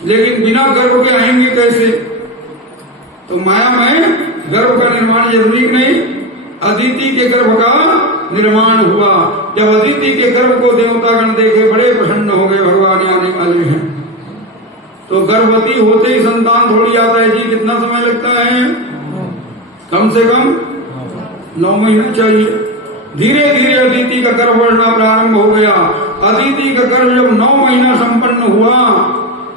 लेकिन बिना गर्भ के आएंगे कैसे? तो माया में गर्भ का निर्माण जरूरी नहीं। अदिति के गर्भ का निर्माण हुआ। जब अदिति के गर्भ को देवतागण देखे बड़े प्रसन्न हो गए, भगवान आने वाले हैं। तो गर्भवती होते ही संतान थोड़ी आता है जी, कितना समय लगता है? कम से कम 9 महीना चाहिए। धीरे धीरे अदिति का गर्भ बढ़ना प्रारंभ हो गया। अदिति का गर्भ जब 9 महीना संपन्न हुआ,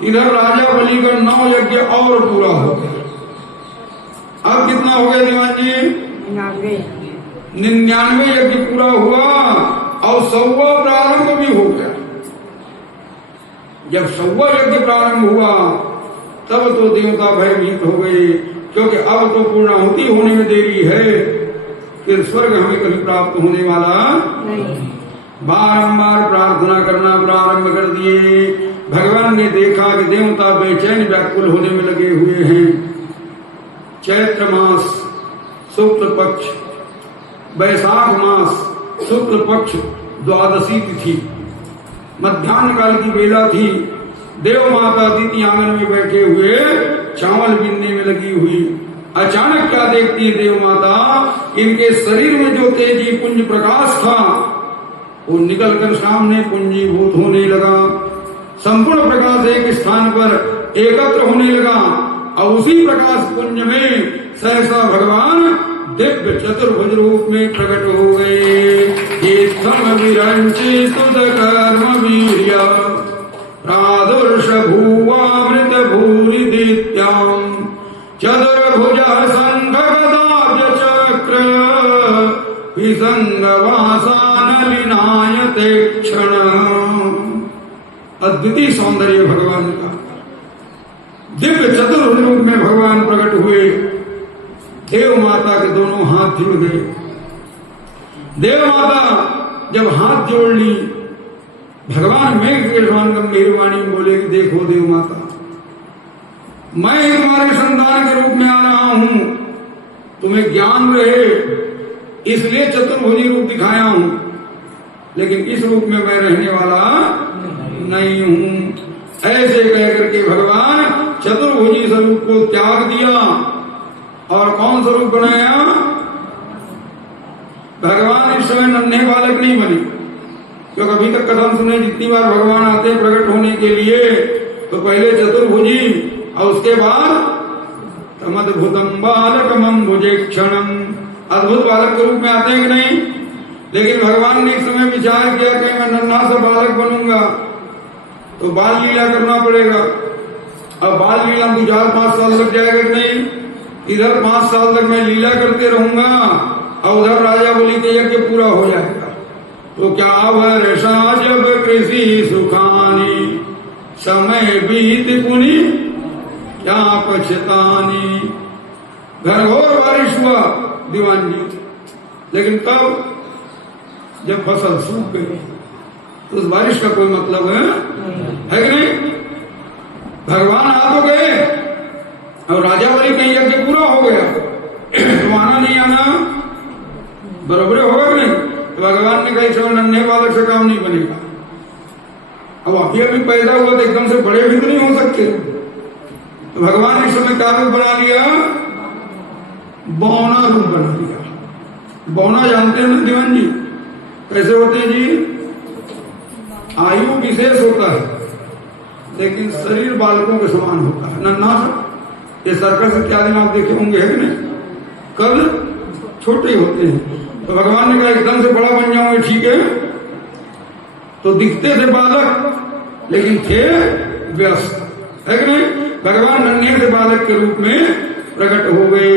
इधर राजा बलि का 9 यज्ञ और पूरा हो गया। अब कितना हो गया दीवान जी? 99 यज्ञ पूरा हुआ और 100वां प्रारंभ भी हो गया। जब 100वां यज्ञ प्रारंभ हुआ तब तो देवता भयभीत हो गए, क्योंकि अब तो पूर्णाहुति होने में देरी है, फिर स्वर्ग हमें कभी प्राप्त होने वाला नहीं। बारंबार प्रार्थना करना प्रारंभ कर दिए। भगवान ने देखा कि देवता बेचैन व्याकुल होने में लगे हुए हैं। चैत्र मास शुक्ल पक्ष, वैशाख मास शुक्ल पक्ष द्वादशी तिथि, मध्याह्न काल की बेला थी। देव माता अदिति आंगन में बैठे हुए चावल बीनने में लगी हुई। अचानक क्या देखती है देव माता? इनके शरीर में जो तेजी पुंज प्रकाश था वो निकलकर सामने पुंजीभूत होने लगा। संपूर्ण प्रकाश एक स्थान पर एकत्र होने लगा और उसी प्रकाश पुंज में सहसा भगवान दिव्य चतुर्भुज रूप में प्रकट हो गए। इत्थम विरंचि सुत कर्म वीर्य प्रादुर्श भुवामृत भूरि दित्याम चतुर्भुज संघ गदाब्ज चक्र विसंगवासान विनायते क्षण। अद्वितीय सौंदर्य भगवान का, दिव्य चतुर्भुज रूप में भगवान प्रकट हुए। देव माता के दोनों हाथ जुड़ गए। देव माता जब हाथ जोड़ ली, भगवान मेघ के समान गंभीरवाणी बोले कि देखो देव माता, मैं तुम्हारे संतान के रूप में आ रहा हूं, तुम्हें ज्ञान रहे इसलिए चतुर्भुजी रूप दिखाया हूं, लेकिन इस रूप में मैं रहने वाला नहीं हूं। ऐसे कहकर के भगवान चतुर्भुजी स्वरूप को त्याग दिया और कौन स्वरूप बनाया? भगवान इस समय नन्हे बालक नहीं बने, क्योंकि अभी तक कथन सुने जितनी बार भगवान आते प्रकट होने के लिए तो पहले चतुर्भुजी और उसके बाद तमद्भुतम बालकमं भुजे क्षणम अद्भुत बालक के रूप में आते हैं कि नहीं। लेकिन भगवान ने एक समय विचार किया कि मैं नन्हा सा बालक बनूंगा तो बाल लीला करना पड़ेगा। अब बाल लीला में 4-5 साल लग जाएगा कि नहीं। इधर 5 साल तक मैं लीला करते रहूंगा और उधर राजा बलि के यज्ञ पूरा हो जाएगा। तो क्या वर्षा जब कृषि सुखानी, समय बीत पुनि क्या पछतानी। घनघोर बारिश हुआ दीवान जी, लेकिन तब जब फसल सूख गई तो उस बारिश का कोई मतलब है कि नहीं। भगवान आ तो गए और राजा बलि का यज्ञ पूरा हो गया, तो आना नहीं आना बराबर होगा कि नहीं। तो भगवान ने कहा समय नन्हे बालक से काम नहीं बनेगा। अब अभी पैदा हुआ तो एकदम से बड़े भी तो नहीं हो सकते। तो भगवान ने इस समय क्या रूप बना लिया, बौना रूप बना लिया। बौना जानते हैं ना दीवान जी, कैसे होते हैं जी। आयु विशेष होता है लेकिन शरीर बालकों के समान होता है, नन्हा सा। ये सर्कस इत्यादि में आप देखे होंगे है कि नहीं, कद छोटे होते हैं। तो भगवान ने कहा एकदम से बड़ा बन जाऊंगे, ठीक है। तो दिखते थे बालक लेकिन थे व्यस्त, है कि नहीं। भगवान नन्हे से बालक के रूप में प्रकट हो गए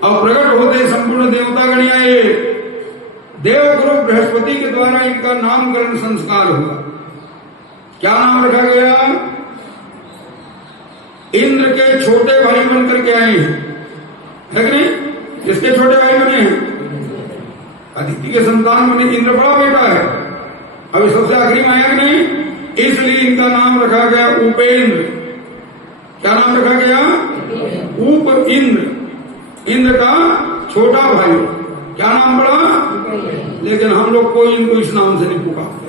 और प्रकट होते संपूर्ण देवतागण आए। देवगुरु बृहस्पति के द्वारा इनका नामकरण संस्कार हुआ। क्या नाम रखा गया, इंद्र के छोटे भाई बनकर के आए हैं, है कि नहीं। किसके छोटे भाई बने हैं, अदिति के संतान बने। इंद्र बड़ा बेटा है, अभी सबसे आखिरी में आया नहीं, इसलिए इनका नाम रखा गया उपेंद्र। क्या नाम रखा गया, उप इंद्र। इंद्र का छोटा भाई, क्या नाम पड़ा। लेकिन हम लोग कोई इनको इस नाम से नहीं पुकारते।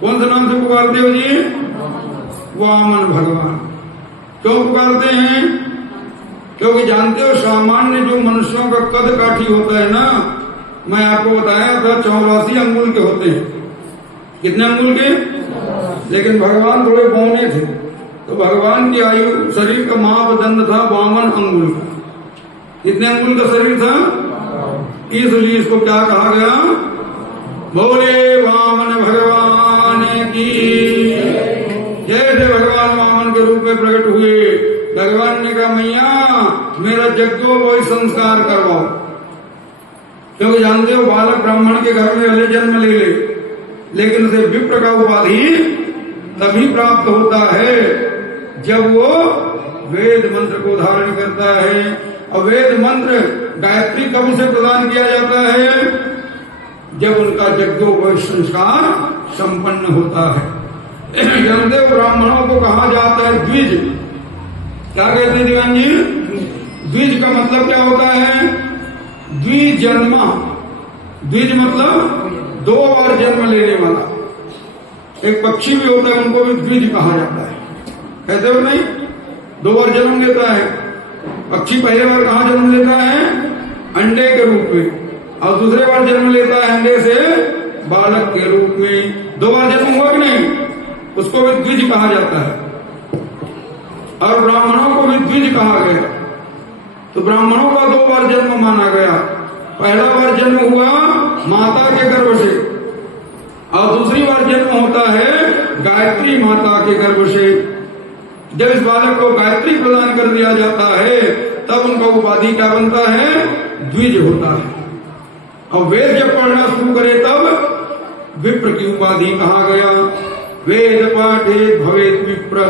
कौन से नाम से पुकारते हो जी, वामन भगवान। क्यों पुकारते हैं, क्योंकि जानते हो सामान्य जो मनुष्यों का कद काठी होता है ना, मैं आपको बताया था 84 अंगुल के होते हैं। कितने अंगुल के, लेकिन भगवान थोड़े बौने थे तो भगवान की आयु शरीर का मापदंड था 52 अंगुल का। कितने अंगुल का शरीर था, इसलिए इसको क्या कहा गया, बोले वामन भगवान की। जैसे भगवान वामन के रूप में प्रकट हुए, भगवान ने कहा मैया मेरा यज्ञोपवीत संस्कार करवाओ। क्योंकि जानते हो बालक ब्राह्मण के घर में भले जन्म ले ले, लेकिन उसे विप्र का उपाधि तभी प्राप्त होता है जब वो वेद मंत्र को धारण करता है। और वेद मंत्र गायत्री कब उसे प्रदान किया जाता है, जब उनका यज्ञोपवीत संस्कार संपन्न होता है। जानते हो ब्राह्मणों को कहा जाता है द्विज। क्या कहते हैं दीवान जी, द्विज का मतलब क्या होता है, द्विजन्मा। द्विज मतलब 2 बार जन्म लेने वाला। एक पक्षी भी होता है, उनको भी द्विज कहा जाता है, कहते हो नहीं। 2 बार जन्म लेता है पक्षी। पहले बार कहाँ जन्म लेता है, अंडे के रूप में, और दूसरे बार जन्म लेता है अंडे से बालक के रूप में। 2 बार जन्म हुआ कि नहीं, उसको भी द्विज कहा जाता है। और ब्राह्मणों को भी द्विज कहा गया। तो ब्राह्मणों का 2 बार जन्म माना गया। पहला बार जन्म हुआ माता के गर्भ से, और दूसरी बार जन्म होता है गायत्री माता के गर्भ से। जब इस बालक को गायत्री प्रदान कर दिया जाता है तब उनका उपाधि क्या बनता है, द्विज होता है। और वेद जब पढ़ना शुरू करे तब विप्र की उपाधि कहा गया। वेद पाठे भवेद विप्र।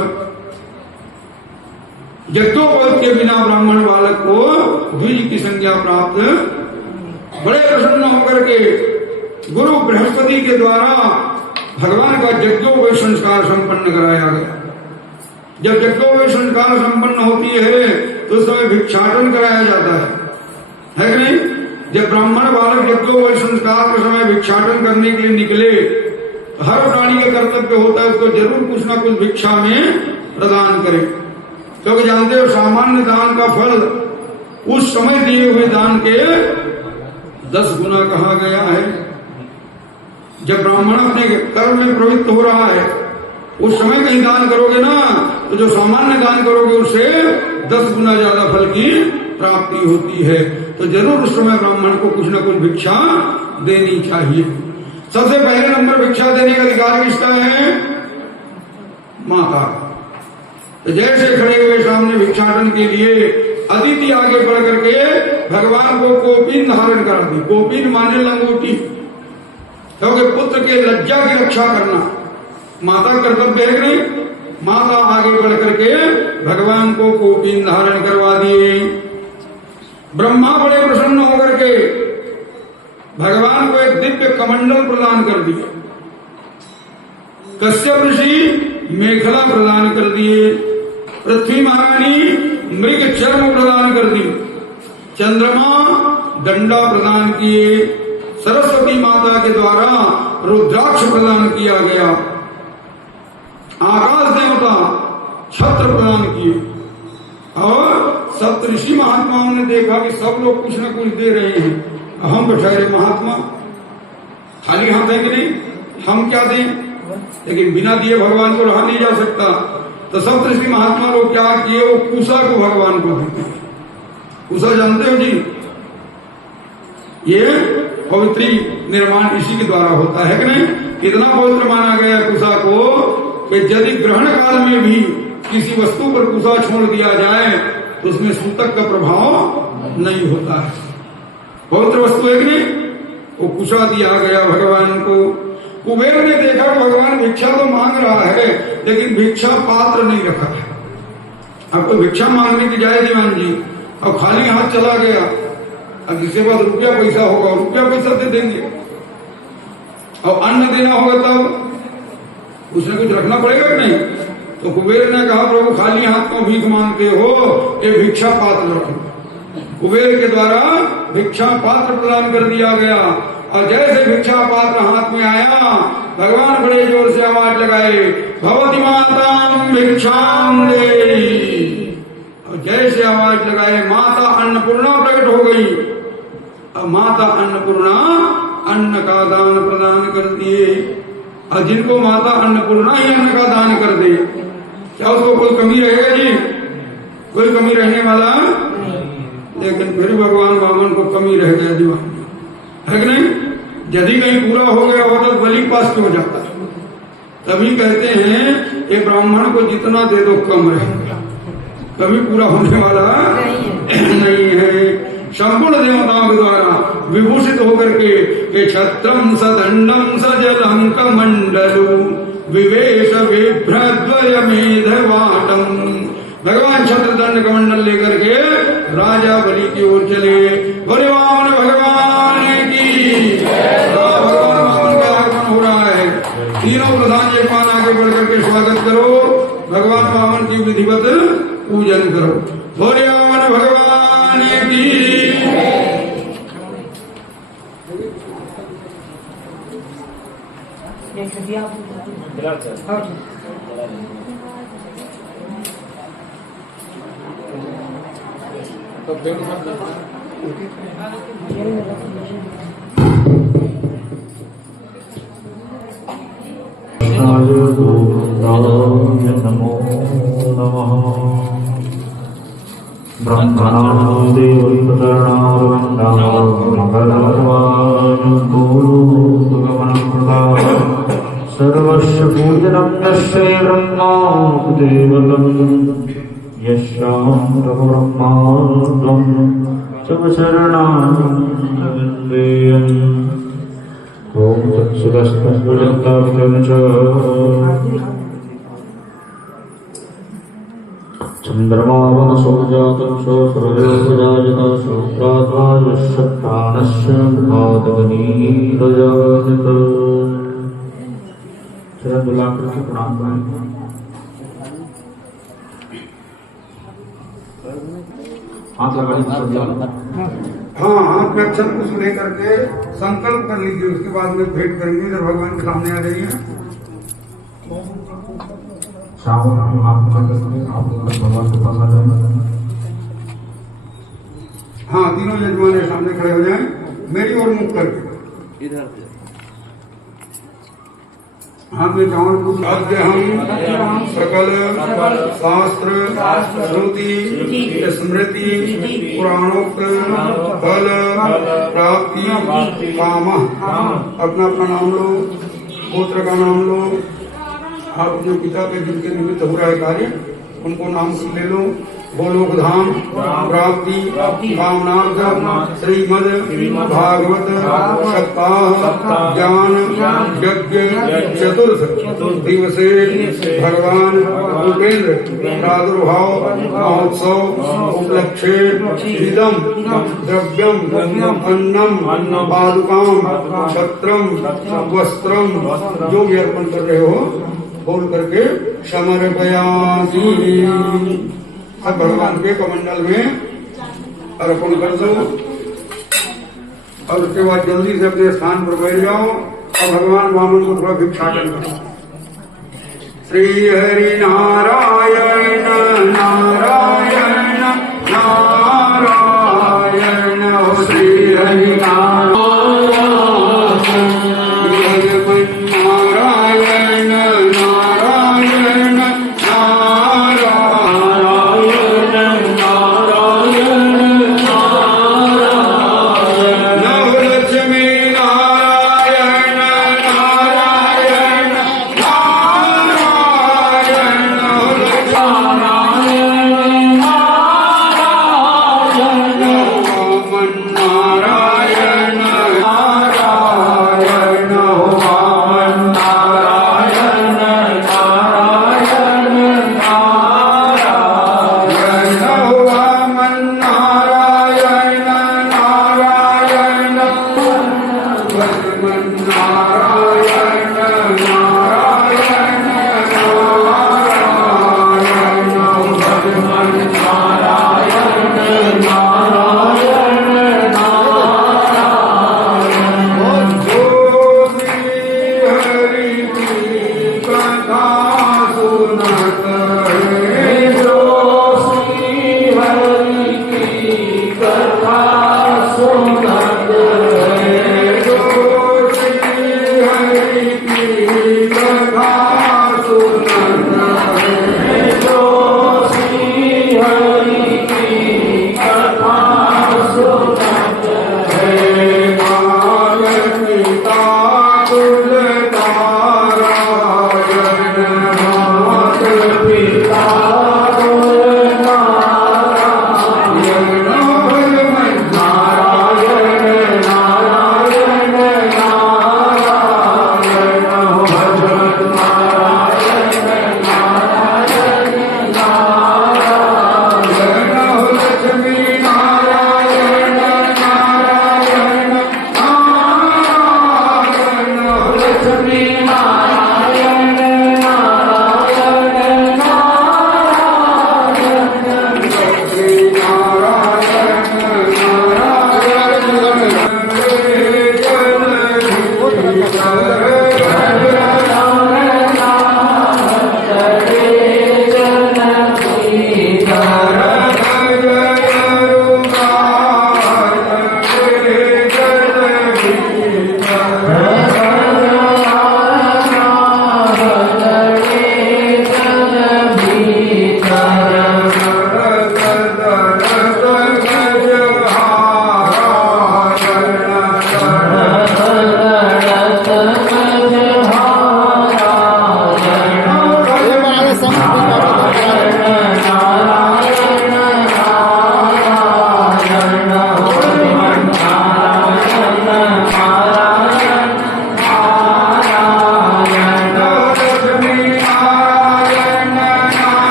यज्ञोपवीत के बिना ब्राह्मण बालक को द्विज की संज्ञा प्राप्त। बड़े प्रसन्न होकर के गुरु बृहस्पति के द्वारा भगवान का यज्ञोपवीत संस्कार संपन्न कराया गया। जब यज्ञोपवीत संस्कार संपन्न होती है तो उस समय भिक्षाटन कराया जाता है कि नहीं। जब ब्राह्मण बालक यज्ञोपवीत संस्कार के समय भिक्षाटन करने के लिए निकले, हर प्राणी का कर्तव्य होता है उसको जरूर कुछ ना कुछ भिक्षा में प्रदान करे। क्योंकि जानते हो सामान्य दान का फल उस समय दिए हुए दान के 10 गुना कहा गया है। जब ब्राह्मण अपने कर्म में प्रवृत्त हो रहा है उस समय कहीं दान करोगे ना, तो जो सामान्य दान करोगे उससे 10 गुना ज्यादा फल की प्राप्ति होती है। तो जरूर उस समय ब्राह्मण को कुछ न कुछ भिक्षा देनी चाहिए। सबसे पहले नंबर भिक्षा देने का अधिकार किसका है? माता। तो जैसे खड़े हुए सामने भिक्षाटन के लिए अदिति आगे बढ़ करके भगवान को कोपीन धारण करा दी। कोपीन माने लंगोटी, क्योंकि पुत्र के लज्जा की रक्षा करना माता कर्तव्य है कि नहीं। माता आगे बढ़ करके भगवान को कोपीन धारण करवा दिए। ब्रह्मा बड़े प्रसन्न होकर के भगवान को एक दिव्य कमंडल प्रदान कर दिए। कश्यप ऋषि मेखला प्रदान कर दिए। पृथ्वी महारानी मृग चर्म प्रदान कर दी। चंद्रमा डंडा प्रदान किए। सरस्वती माता के द्वारा रुद्राक्ष प्रदान किया गया। आकाश देवता छत्र प्रदान किए। और सप्तऋषि महात्माओं ने देखा कि सब लोग कुछ न कुछ दे रहे हैं, हम तो ठहरे महात्मा, खाली हाथ है कि नहीं, हम क्या दें। लेकिन बिना दिए भगवान को रहा नहीं जा सकता। तो सप्तऋषि महात्मा लोग क्या किए, वो कुशा को भगवान को देते। कुशा जानते हो जी, ये पवित्री निर्माण इसी के द्वारा होता है कि नहीं। इतना पवित्र माना गया कुशा को कि यदि ग्रहण काल में भी किसी वस्तु पर कुशा छोड़ दिया जाए तो उसमें सूतक का प्रभाव नहीं होता है। पवित्र वस्तु है कि नहीं, वो कुशा दिया गया भगवान को। कुबेर ने देखा भगवान भिक्षा तो मांग रहा है लेकिन भिक्षा पात्र नहीं रखा है। अब कोई भिक्षा मांगने की जाए दीवान जी, अब खाली हाथ चला गया, अब जिसके पास रुपया पैसा होगा रुपया पैसा दे देंगे, और अन्न देना होगा तब उसने कुछ रखना पड़ेगा कि नहीं। तो कुबेर ने कहा प्रभु खाली हाथ को भीख मांगते हो, ये भिक्षा पात्र रखो। कुबेर के द्वारा भिक्षा पात्र प्रदान कर दिया गया। और जैसे भिक्षा पात्र हाथ में आया भगवान बड़े जोर से आवाज लगाए, भगवती माता भिक्षाम देहि। और जैसे आवाज लगाए माता अन्नपूर्णा प्रकट हो गई। और माता अन्नपूर्णा अन्न का दान प्रदान कर दिए। और जिनको माता अन्नपूर्णा ही अन्न का दान कर दे, क्या उसको कोई कमी रहेगा जी? कोई कमी रहने वाला। लेकिन फिर भगवान वामन को कमी रह गया दीवान है कि नहीं। यदि कहीं पूरा हो गया हो तो बलि पास हो जाता है। तभी कहते हैं ये ब्राह्मण को जितना दे दो कम रहेगा, कभी पूरा होने वाला नहीं है। संपूर्ण देवताओं के द्वारा विभूषित होकर के छत्रम सदंडम सजलम कमंडलु विवेश विभ्रद्वय मेधवाटम। भगवान छत्र दंड कमंडल लेकर के राजा बलि की ओर चले। बलि वामन भगवान की। भगवान वामन का आगमन हो रहा है। तीनों प्रधान जयपान आगे बढ़ करके स्वागत करो। भगवान वामन की विधिवत पूजन करो। बलि वामन भगवान की। नमो नमः। ब्रह्मणो सर्वस्य पूजनं यस्य ब्रह्मादेवतं यशान्तब्रह्मादं शिवशरणानन्देयम्। ॐ तत्सदस्तस्वजन्तावितं च चन्द्रमावनसो जातं च सूर्योपजायत शुक्राद्वायुश्च प्राणस्य भातवनीरजायत। चरण बुलाकर के प्रणाम करें। हाथ लगाइए। हाँ, हाथ में अक्षर कुछ लेकर के संकल्प कर लीजिए, उसके बाद में भेंट करेंगे। इधर भगवान के सामने आ जाइए। भगवान के पास आ जाए। हाँ, तीनों यजमान सामने खड़े हो जाएं, मेरी ओर मुख करके। इधर हाथ में चावल कुछ अद्य हम सकल शास्त्र श्रुति स्मृति पुराणोक्त फल प्राप्ति काम। अपना अपना नाम लो, गोत्र का नाम लो, आप जो पिता के जिनके निमित्त हो रहा है कार्य उनको नाम ले लो। गोलोक धाम प्राप्ति कामनार्थ श्रीमद भागवत सप्ताह ज्ञान यज्ञ चतुर्थ दिवसे भगवान भूपेन्द्र प्रादुर्भाव महोत्सव उपलक्ष्य इदम द्रव्यम अन्नम पादुकाम छत्रम वस्त्रम जो भी अर्पण कर रहे हो बोल करके समर्पयामि। अब भगवान के कमंडल में अर्पण कर दो और उसके बाद जल्दी से अपने स्थान पर बैठ जाओ और भगवान वामन को थोड़ा भिक्षाटन करो। श्री हरि नारायण नारायण नारायण श्री हरि Narayan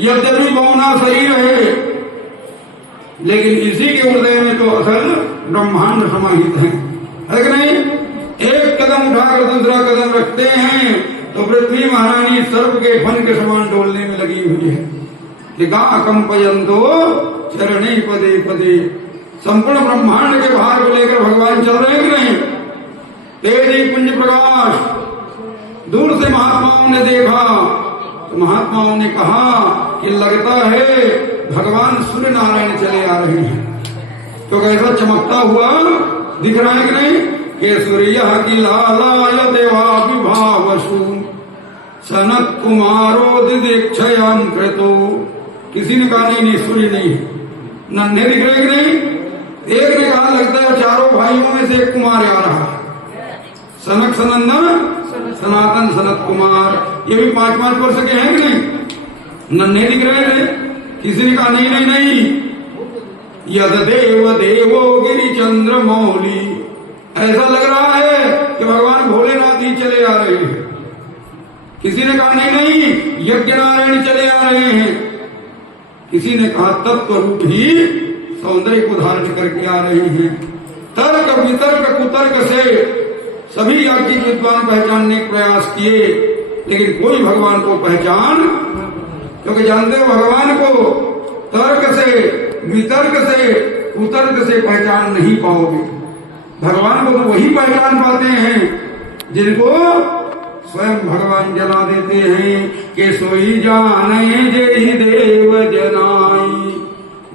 यद्यपि भावना सही रहे, लेकिन इसी के हृदय में तो असल ब्रह्मांड समाहित है कि नहीं? एक कदम उठाकर दूसरा कदम रखते हैं तो पृथ्वी महारानी सर्प के फन के समान डोलने में लगी हुई है। लिखा कंपयंतो चरणे पदे पदे। संपूर्ण ब्रह्मांड के भार को लेकर भगवान चल रहे कि नहीं? तेजी पुंज प्रकाश। दूर से महात्माओं ने देखा तो महात्माओं ने कहा कि लगता है भगवान सूर्य नारायण चले आ रहे हैं। तो कैसा चमकता हुआ दिख रहा है कि नहीं? के सूर्य की लालाय देवा विभावसु सनत कुमारो दिदीक्षयां कृतो। किसी ने कहा नहीं सूर्य नहीं है, नन्हे दिख रहे कि नहीं? एक ने कहा लगता है चारों भाइयों में से एक कुमार आ रहा है, सनक सनंदन सनातन सनत कुमार। ये भी 5-5 वर्ष के हैं कि नहीं? नन्हे दिख रहे थे। किसी ने कहा नहीं नहीं नहीं, यद देव देवो गिरि चंद्र मौली। ऐसा लग रहा है कि भगवान भोलेनाथ ही चले आ रहे हैं। किसी ने कहा नहीं नहीं, यज्ञ नारायण चले आ रहे हैं। किसी ने कहा तत्व रूप ही सौंदर्य को धारण करके आ रहे हैं। तर्क वितर्क कुतर्क से सभी याज्ञिक विद्वान पहचानने के प्रयास किए, लेकिन कोई भगवान को पहचान, क्योंकि जानते हो भगवान को तर्क से वितर्क से कुतर्क से पहचान नहीं पाओगे। भगवान को तो वही पहचान पाते हैं जिनको स्वयं भगवान जला देते हैं कि सोई जाने जेहि देव जनाई,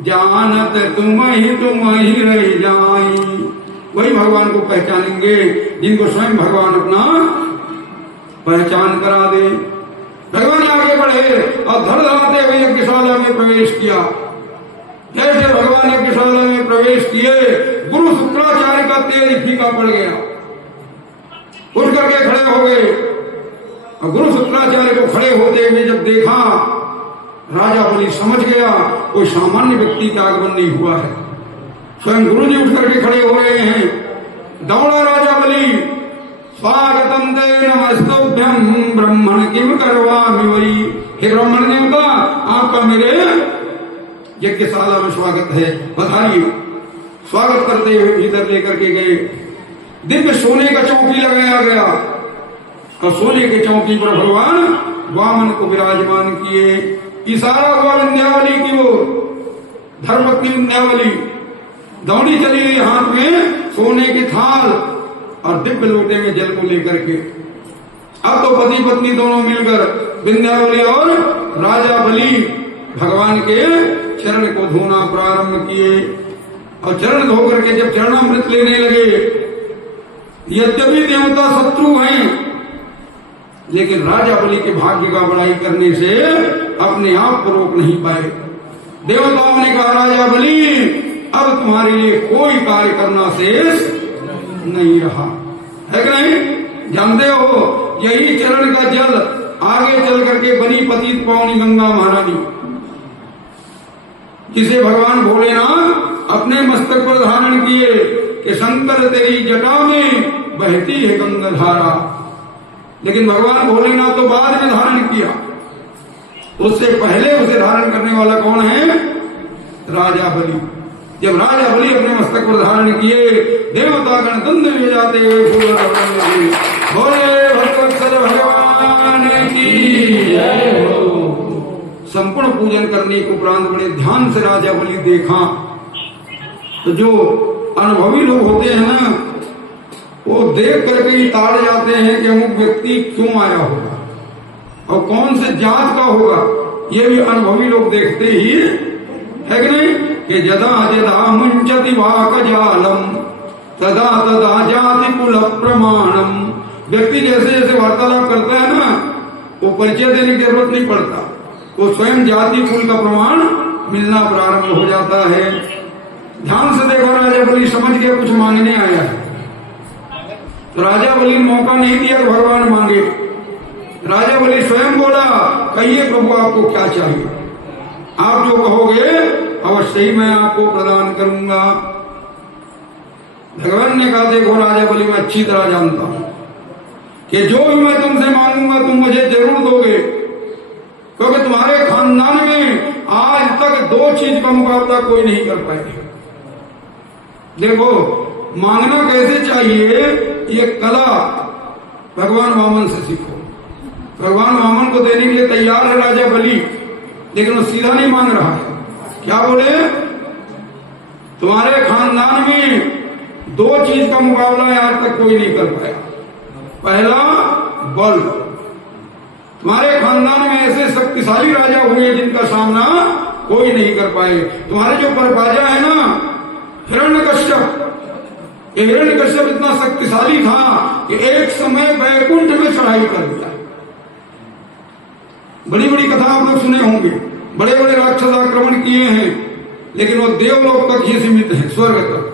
जानत तुम ही रह जाई। वही भगवान को पहचानेंगे जिनको स्वयं भगवान अपना पहचान करा दे। भगवान आगे बढ़े और धड़धड़ाते हुए यज्ञशाला में प्रवेश किया। जैसे भगवान यज्ञशाला में प्रवेश किए, गुरु शुक्राचार्य का तेज फीका पड़ गया। उठ करके खड़े हो गए और गुरु शुक्राचार्य को खड़े होते हुए जब देखा, राजा बलि समझ गया कोई सामान्य व्यक्ति का आगमन नहीं हुआ है। स्वयं गुरु जी उठ करके खड़े हो रहे हैं। दौड़ा राजा बलि, स्वागतम ते नमस्तुभ्यं ब्रह्मण किम करवामि वै। हे ब्राह्मण देवता, आपका मेरे यज्ञशाला में स्वागत है, बधाइए। स्वागत करते हुए भीतर लेकर के गए। दिव्य सोने का चौकी लगाया गया और सोने के चौकी पर भगवान वामन को विराजमान किए। इशारा हुआ विंध्यावली की ओर। धर्मपत्नी विंध्यावली दौड़ी चली गई, हाथ में सोने की थाल और दिव्य लोटे में जल को लेकर के। अब तो पति पत्नी दोनों मिलकर विंध्यावली और राजा बलि भगवान के चरण को धोना प्रारंभ किए और चरण धो करके जब चरणामृत लेने लगे, यद्यपि देवता शत्रु हैं, लेकिन राजा बलि के भाग्य का बड़ाई करने से अपने आप को रोक नहीं पाए। देवताओं ने कहा राजा बलि, अब तुम्हारे लिए कोई कार्य करना शेष नहीं रहा है कि नहीं? जानते हो यही चरण का जल आगे चल करके बनी पतित पावनी गंगा महारानी, जिसे भगवान भोलेनाथ अपने मस्तक पर धारण किए कि शंकर तेरी जटा में बहती है गंगा धारा। लेकिन भगवान भोलेनाथ तो बाद में धारण किया, उससे पहले उसे धारण करने वाला कौन है? राजा बलि। जब राजा बलि अपने मस्तक पर धारण किए, देवतागण दंड ले जाते हुए भोले भक्तवत्सल भगवान की जय हो। संपूर्ण पूजन करने के उपरांत बड़े ध्यान से राजा बलि देखा तो जो अनुभवी लोग होते हैं ना, वो देख करके ही ताड़ जाते हैं कि अमुक व्यक्ति क्यों आया होगा और कौन से जात का होगा। ये भी अनुभवी लोग देखते ही है कि नहीं? कि जदा जदा मुंचति वाक जालम तदा तदा जाति कुल प्रमाणम। व्यक्ति जैसे जैसे वार्तालाप करता है ना, वो परिचय देने की जरूरत नहीं पड़ता। वो स्वयं जाति कुल का प्रमाण मिलना प्रारंभ हो जाता है। ध्यान से देखो, राजा बलि समझ के कुछ मांगने आया है, तो राजा बलि मौका नहीं दिया कि भगवान मांगे। राजा बलि स्वयं बोला, कहिए प्रभु आपको क्या चाहिए, आप जो कहोगे अवश्य ही मैं आपको प्रदान करूंगा। भगवान ने कहा, देखो राजा बलि, मैं अच्छी तरह जानता हूं कि जो भी मैं तुमसे मांगूंगा तुम मुझे जरूर दोगे, क्योंकि तुम्हारे खानदान में आज तक दो चीज का मुकाबला कोई नहीं कर पाए। देखो, मांगना कैसे चाहिए ये कला भगवान वामन से सीखो। भगवान वामन को देने के लिए तैयार है राजा बलि, लेकिन वो सीधा नहीं मांग रहा है। क्या बोले, तुम्हारे खानदान में दो चीज का मुकाबला आज तक कोई नहीं कर पाया। पहला बल, तुम्हारे खानदान में ऐसे शक्तिशाली राजा हुए जिनका सामना कोई नहीं कर पाए। तुम्हारे जो परबाजा है ना, हिरण्यकश्यप, ये हिरण्यकश्यप इतना शक्तिशाली था कि एक समय वैकुंठ में चढ़ाई कर दिया। बड़ी बड़ी कथा आप लोग सुने होंगे, बड़े बड़े राक्षस आक्रमण किए हैं, लेकिन वो देवलोक तक ही सीमित है, स्वर्ग तक।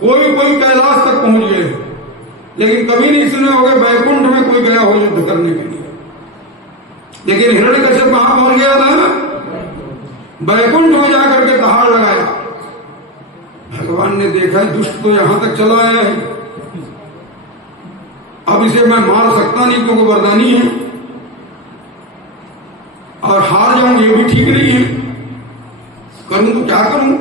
कोई कैलाश तक पहुंच गए, लेकिन कभी नहीं सुने होंगे वैकुंठ में कोई गया हो युद्ध करने के लिए। लेकिन हिरण्यकश्यप कहां पहुंच गया था, वैकुंठ में जाकर के दहाड़ लगाया। भगवान ने देखा दुष्ट तो यहां तक चला आया है, अब इसे मैं मार सकता नहीं क्योंकि वरदानी है, और हार जाऊं ये भी ठीक नहीं है, करूं तो क्या करूं।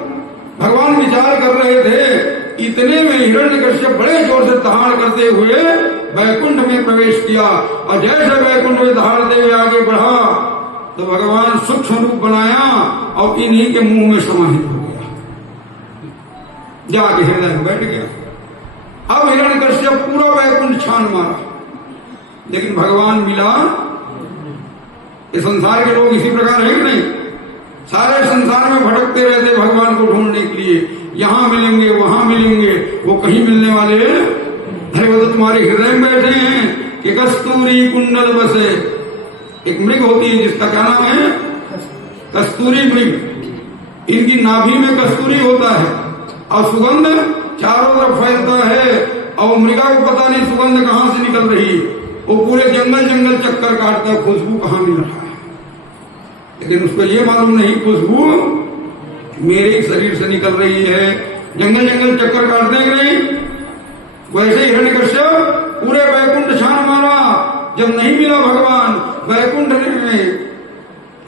भगवान विचार कर रहे थे, इतने में हिरण्यकश्यप बड़े जोर से दहाड़ करते हुए वैकुंठ में प्रवेश किया, और जैसे वैकुंठ में दहाड़ते हुए आगे बढ़ा तो भगवान सूक्ष्म रूप बनाया और इन्हीं के मुंह में समाहित हो गया, जाके हृदय में बैठ गया। अब हिरण्यकश्यप पूरा वैकुंठ छान मारा, लेकिन भगवान मिला। ये संसार के लोग इसी प्रकार है कि नहीं, सारे संसार में भटकते रहते भगवान को ढूंढने के लिए, यहां मिलेंगे वहां मिलेंगे, वो कहीं मिलने वाले। अरे वो तो तुम्हारे हृदय में बैठे हैं कि कस्तूरी कुंडल बसे। एक मृग होती है जिसका क्या नाम है, कस्तूरी मृग। इनकी नाभि में कस्तूरी होता है और सुगंध चारों तरफ फैलता है, और मृगा को पता नहीं सुगंध कहां से निकल रही, वो पूरे जंगल जंगल चक्कर काटता है खुशबू कहां मिल रहा है, लेकिन उसको ये मालूम नहीं खुशबू मेरे शरीर से निकल रही है। जंगल जंगल चक्कर काटते हैं नहीं, वैसे हिरण्यकश्यप पूरे वैकुंठ छान मारा, जब नहीं मिला भगवान वैकुंठ में,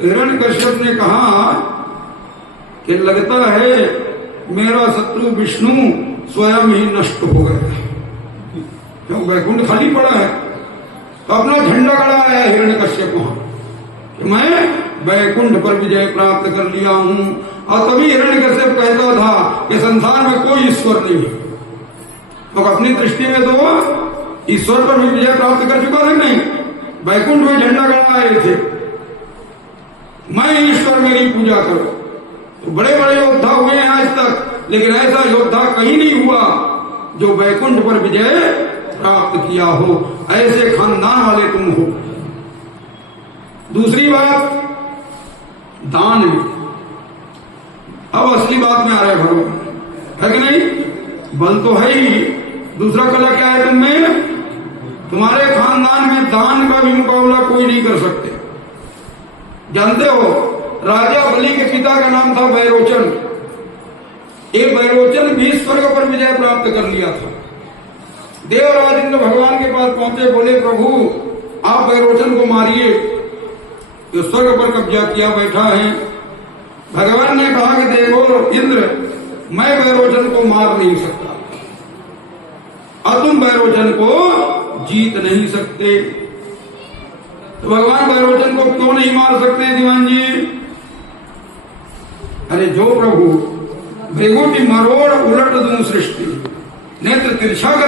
हिरण्यकश्यप ने कहा कि लगता है मेरा शत्रु विष्णु स्वयं ही नष्ट हो गया, क्यों वैकुंठ खाली पड़ा है। तो अपना झंडा गड़ाया है हिरण्यकश्यप वहां कि मैं वैकुंठ पर विजय प्राप्त कर लिया हूं। और तभी हिरण्यकश्यप कहता था कि संसार में कोई ईश्वर नहीं है, तो अपनी दृष्टि में तो ईश्वर पर भी विजय प्राप्त कर चुका है। नहीं, वैकुंठ में झंडा गड़ाए थे, मैं ईश्वर मेरी पूजा करो। तो बड़े बड़े योद्धा हुए हैं आज तक, लेकिन ऐसा योद्धा कहीं नहीं हुआ जो वैकुंठ पर विजय प्राप्त किया हो। ऐसे खानदान वाले तुम हो। दूसरी बात, दान में, अब असली बात में आ रहा है भगवान, है कि नहीं। बल तो है ही, दूसरा कला क्या है तुम में, तुम्हारे खानदान में दान का भी मुकाबला कोई नहीं कर सकते। जानते हो, राजा बलि के पिता का नाम था बैरोचन। एक बैरोचन भी स्वर्ग पर विजय प्राप्त कर लिया था। देवराज इंद्र भगवान के पास पहुंचे, बोले प्रभु आप बैरोचन को मारिए, जो स्वर्ग पर कब्जा किया बैठा है। भगवान ने कहा कि देखो इंद्र, मैं बैरोचन को मार नहीं सकता और तुम बैरोचन को जीत नहीं सकते। तो भगवान बैरोचन को क्यों नहीं मार सकते दीवान जी? अरे जो प्रभु भृगुटी मरोड़ उलट दूं सृष्टि, नेत्र तिरछा कर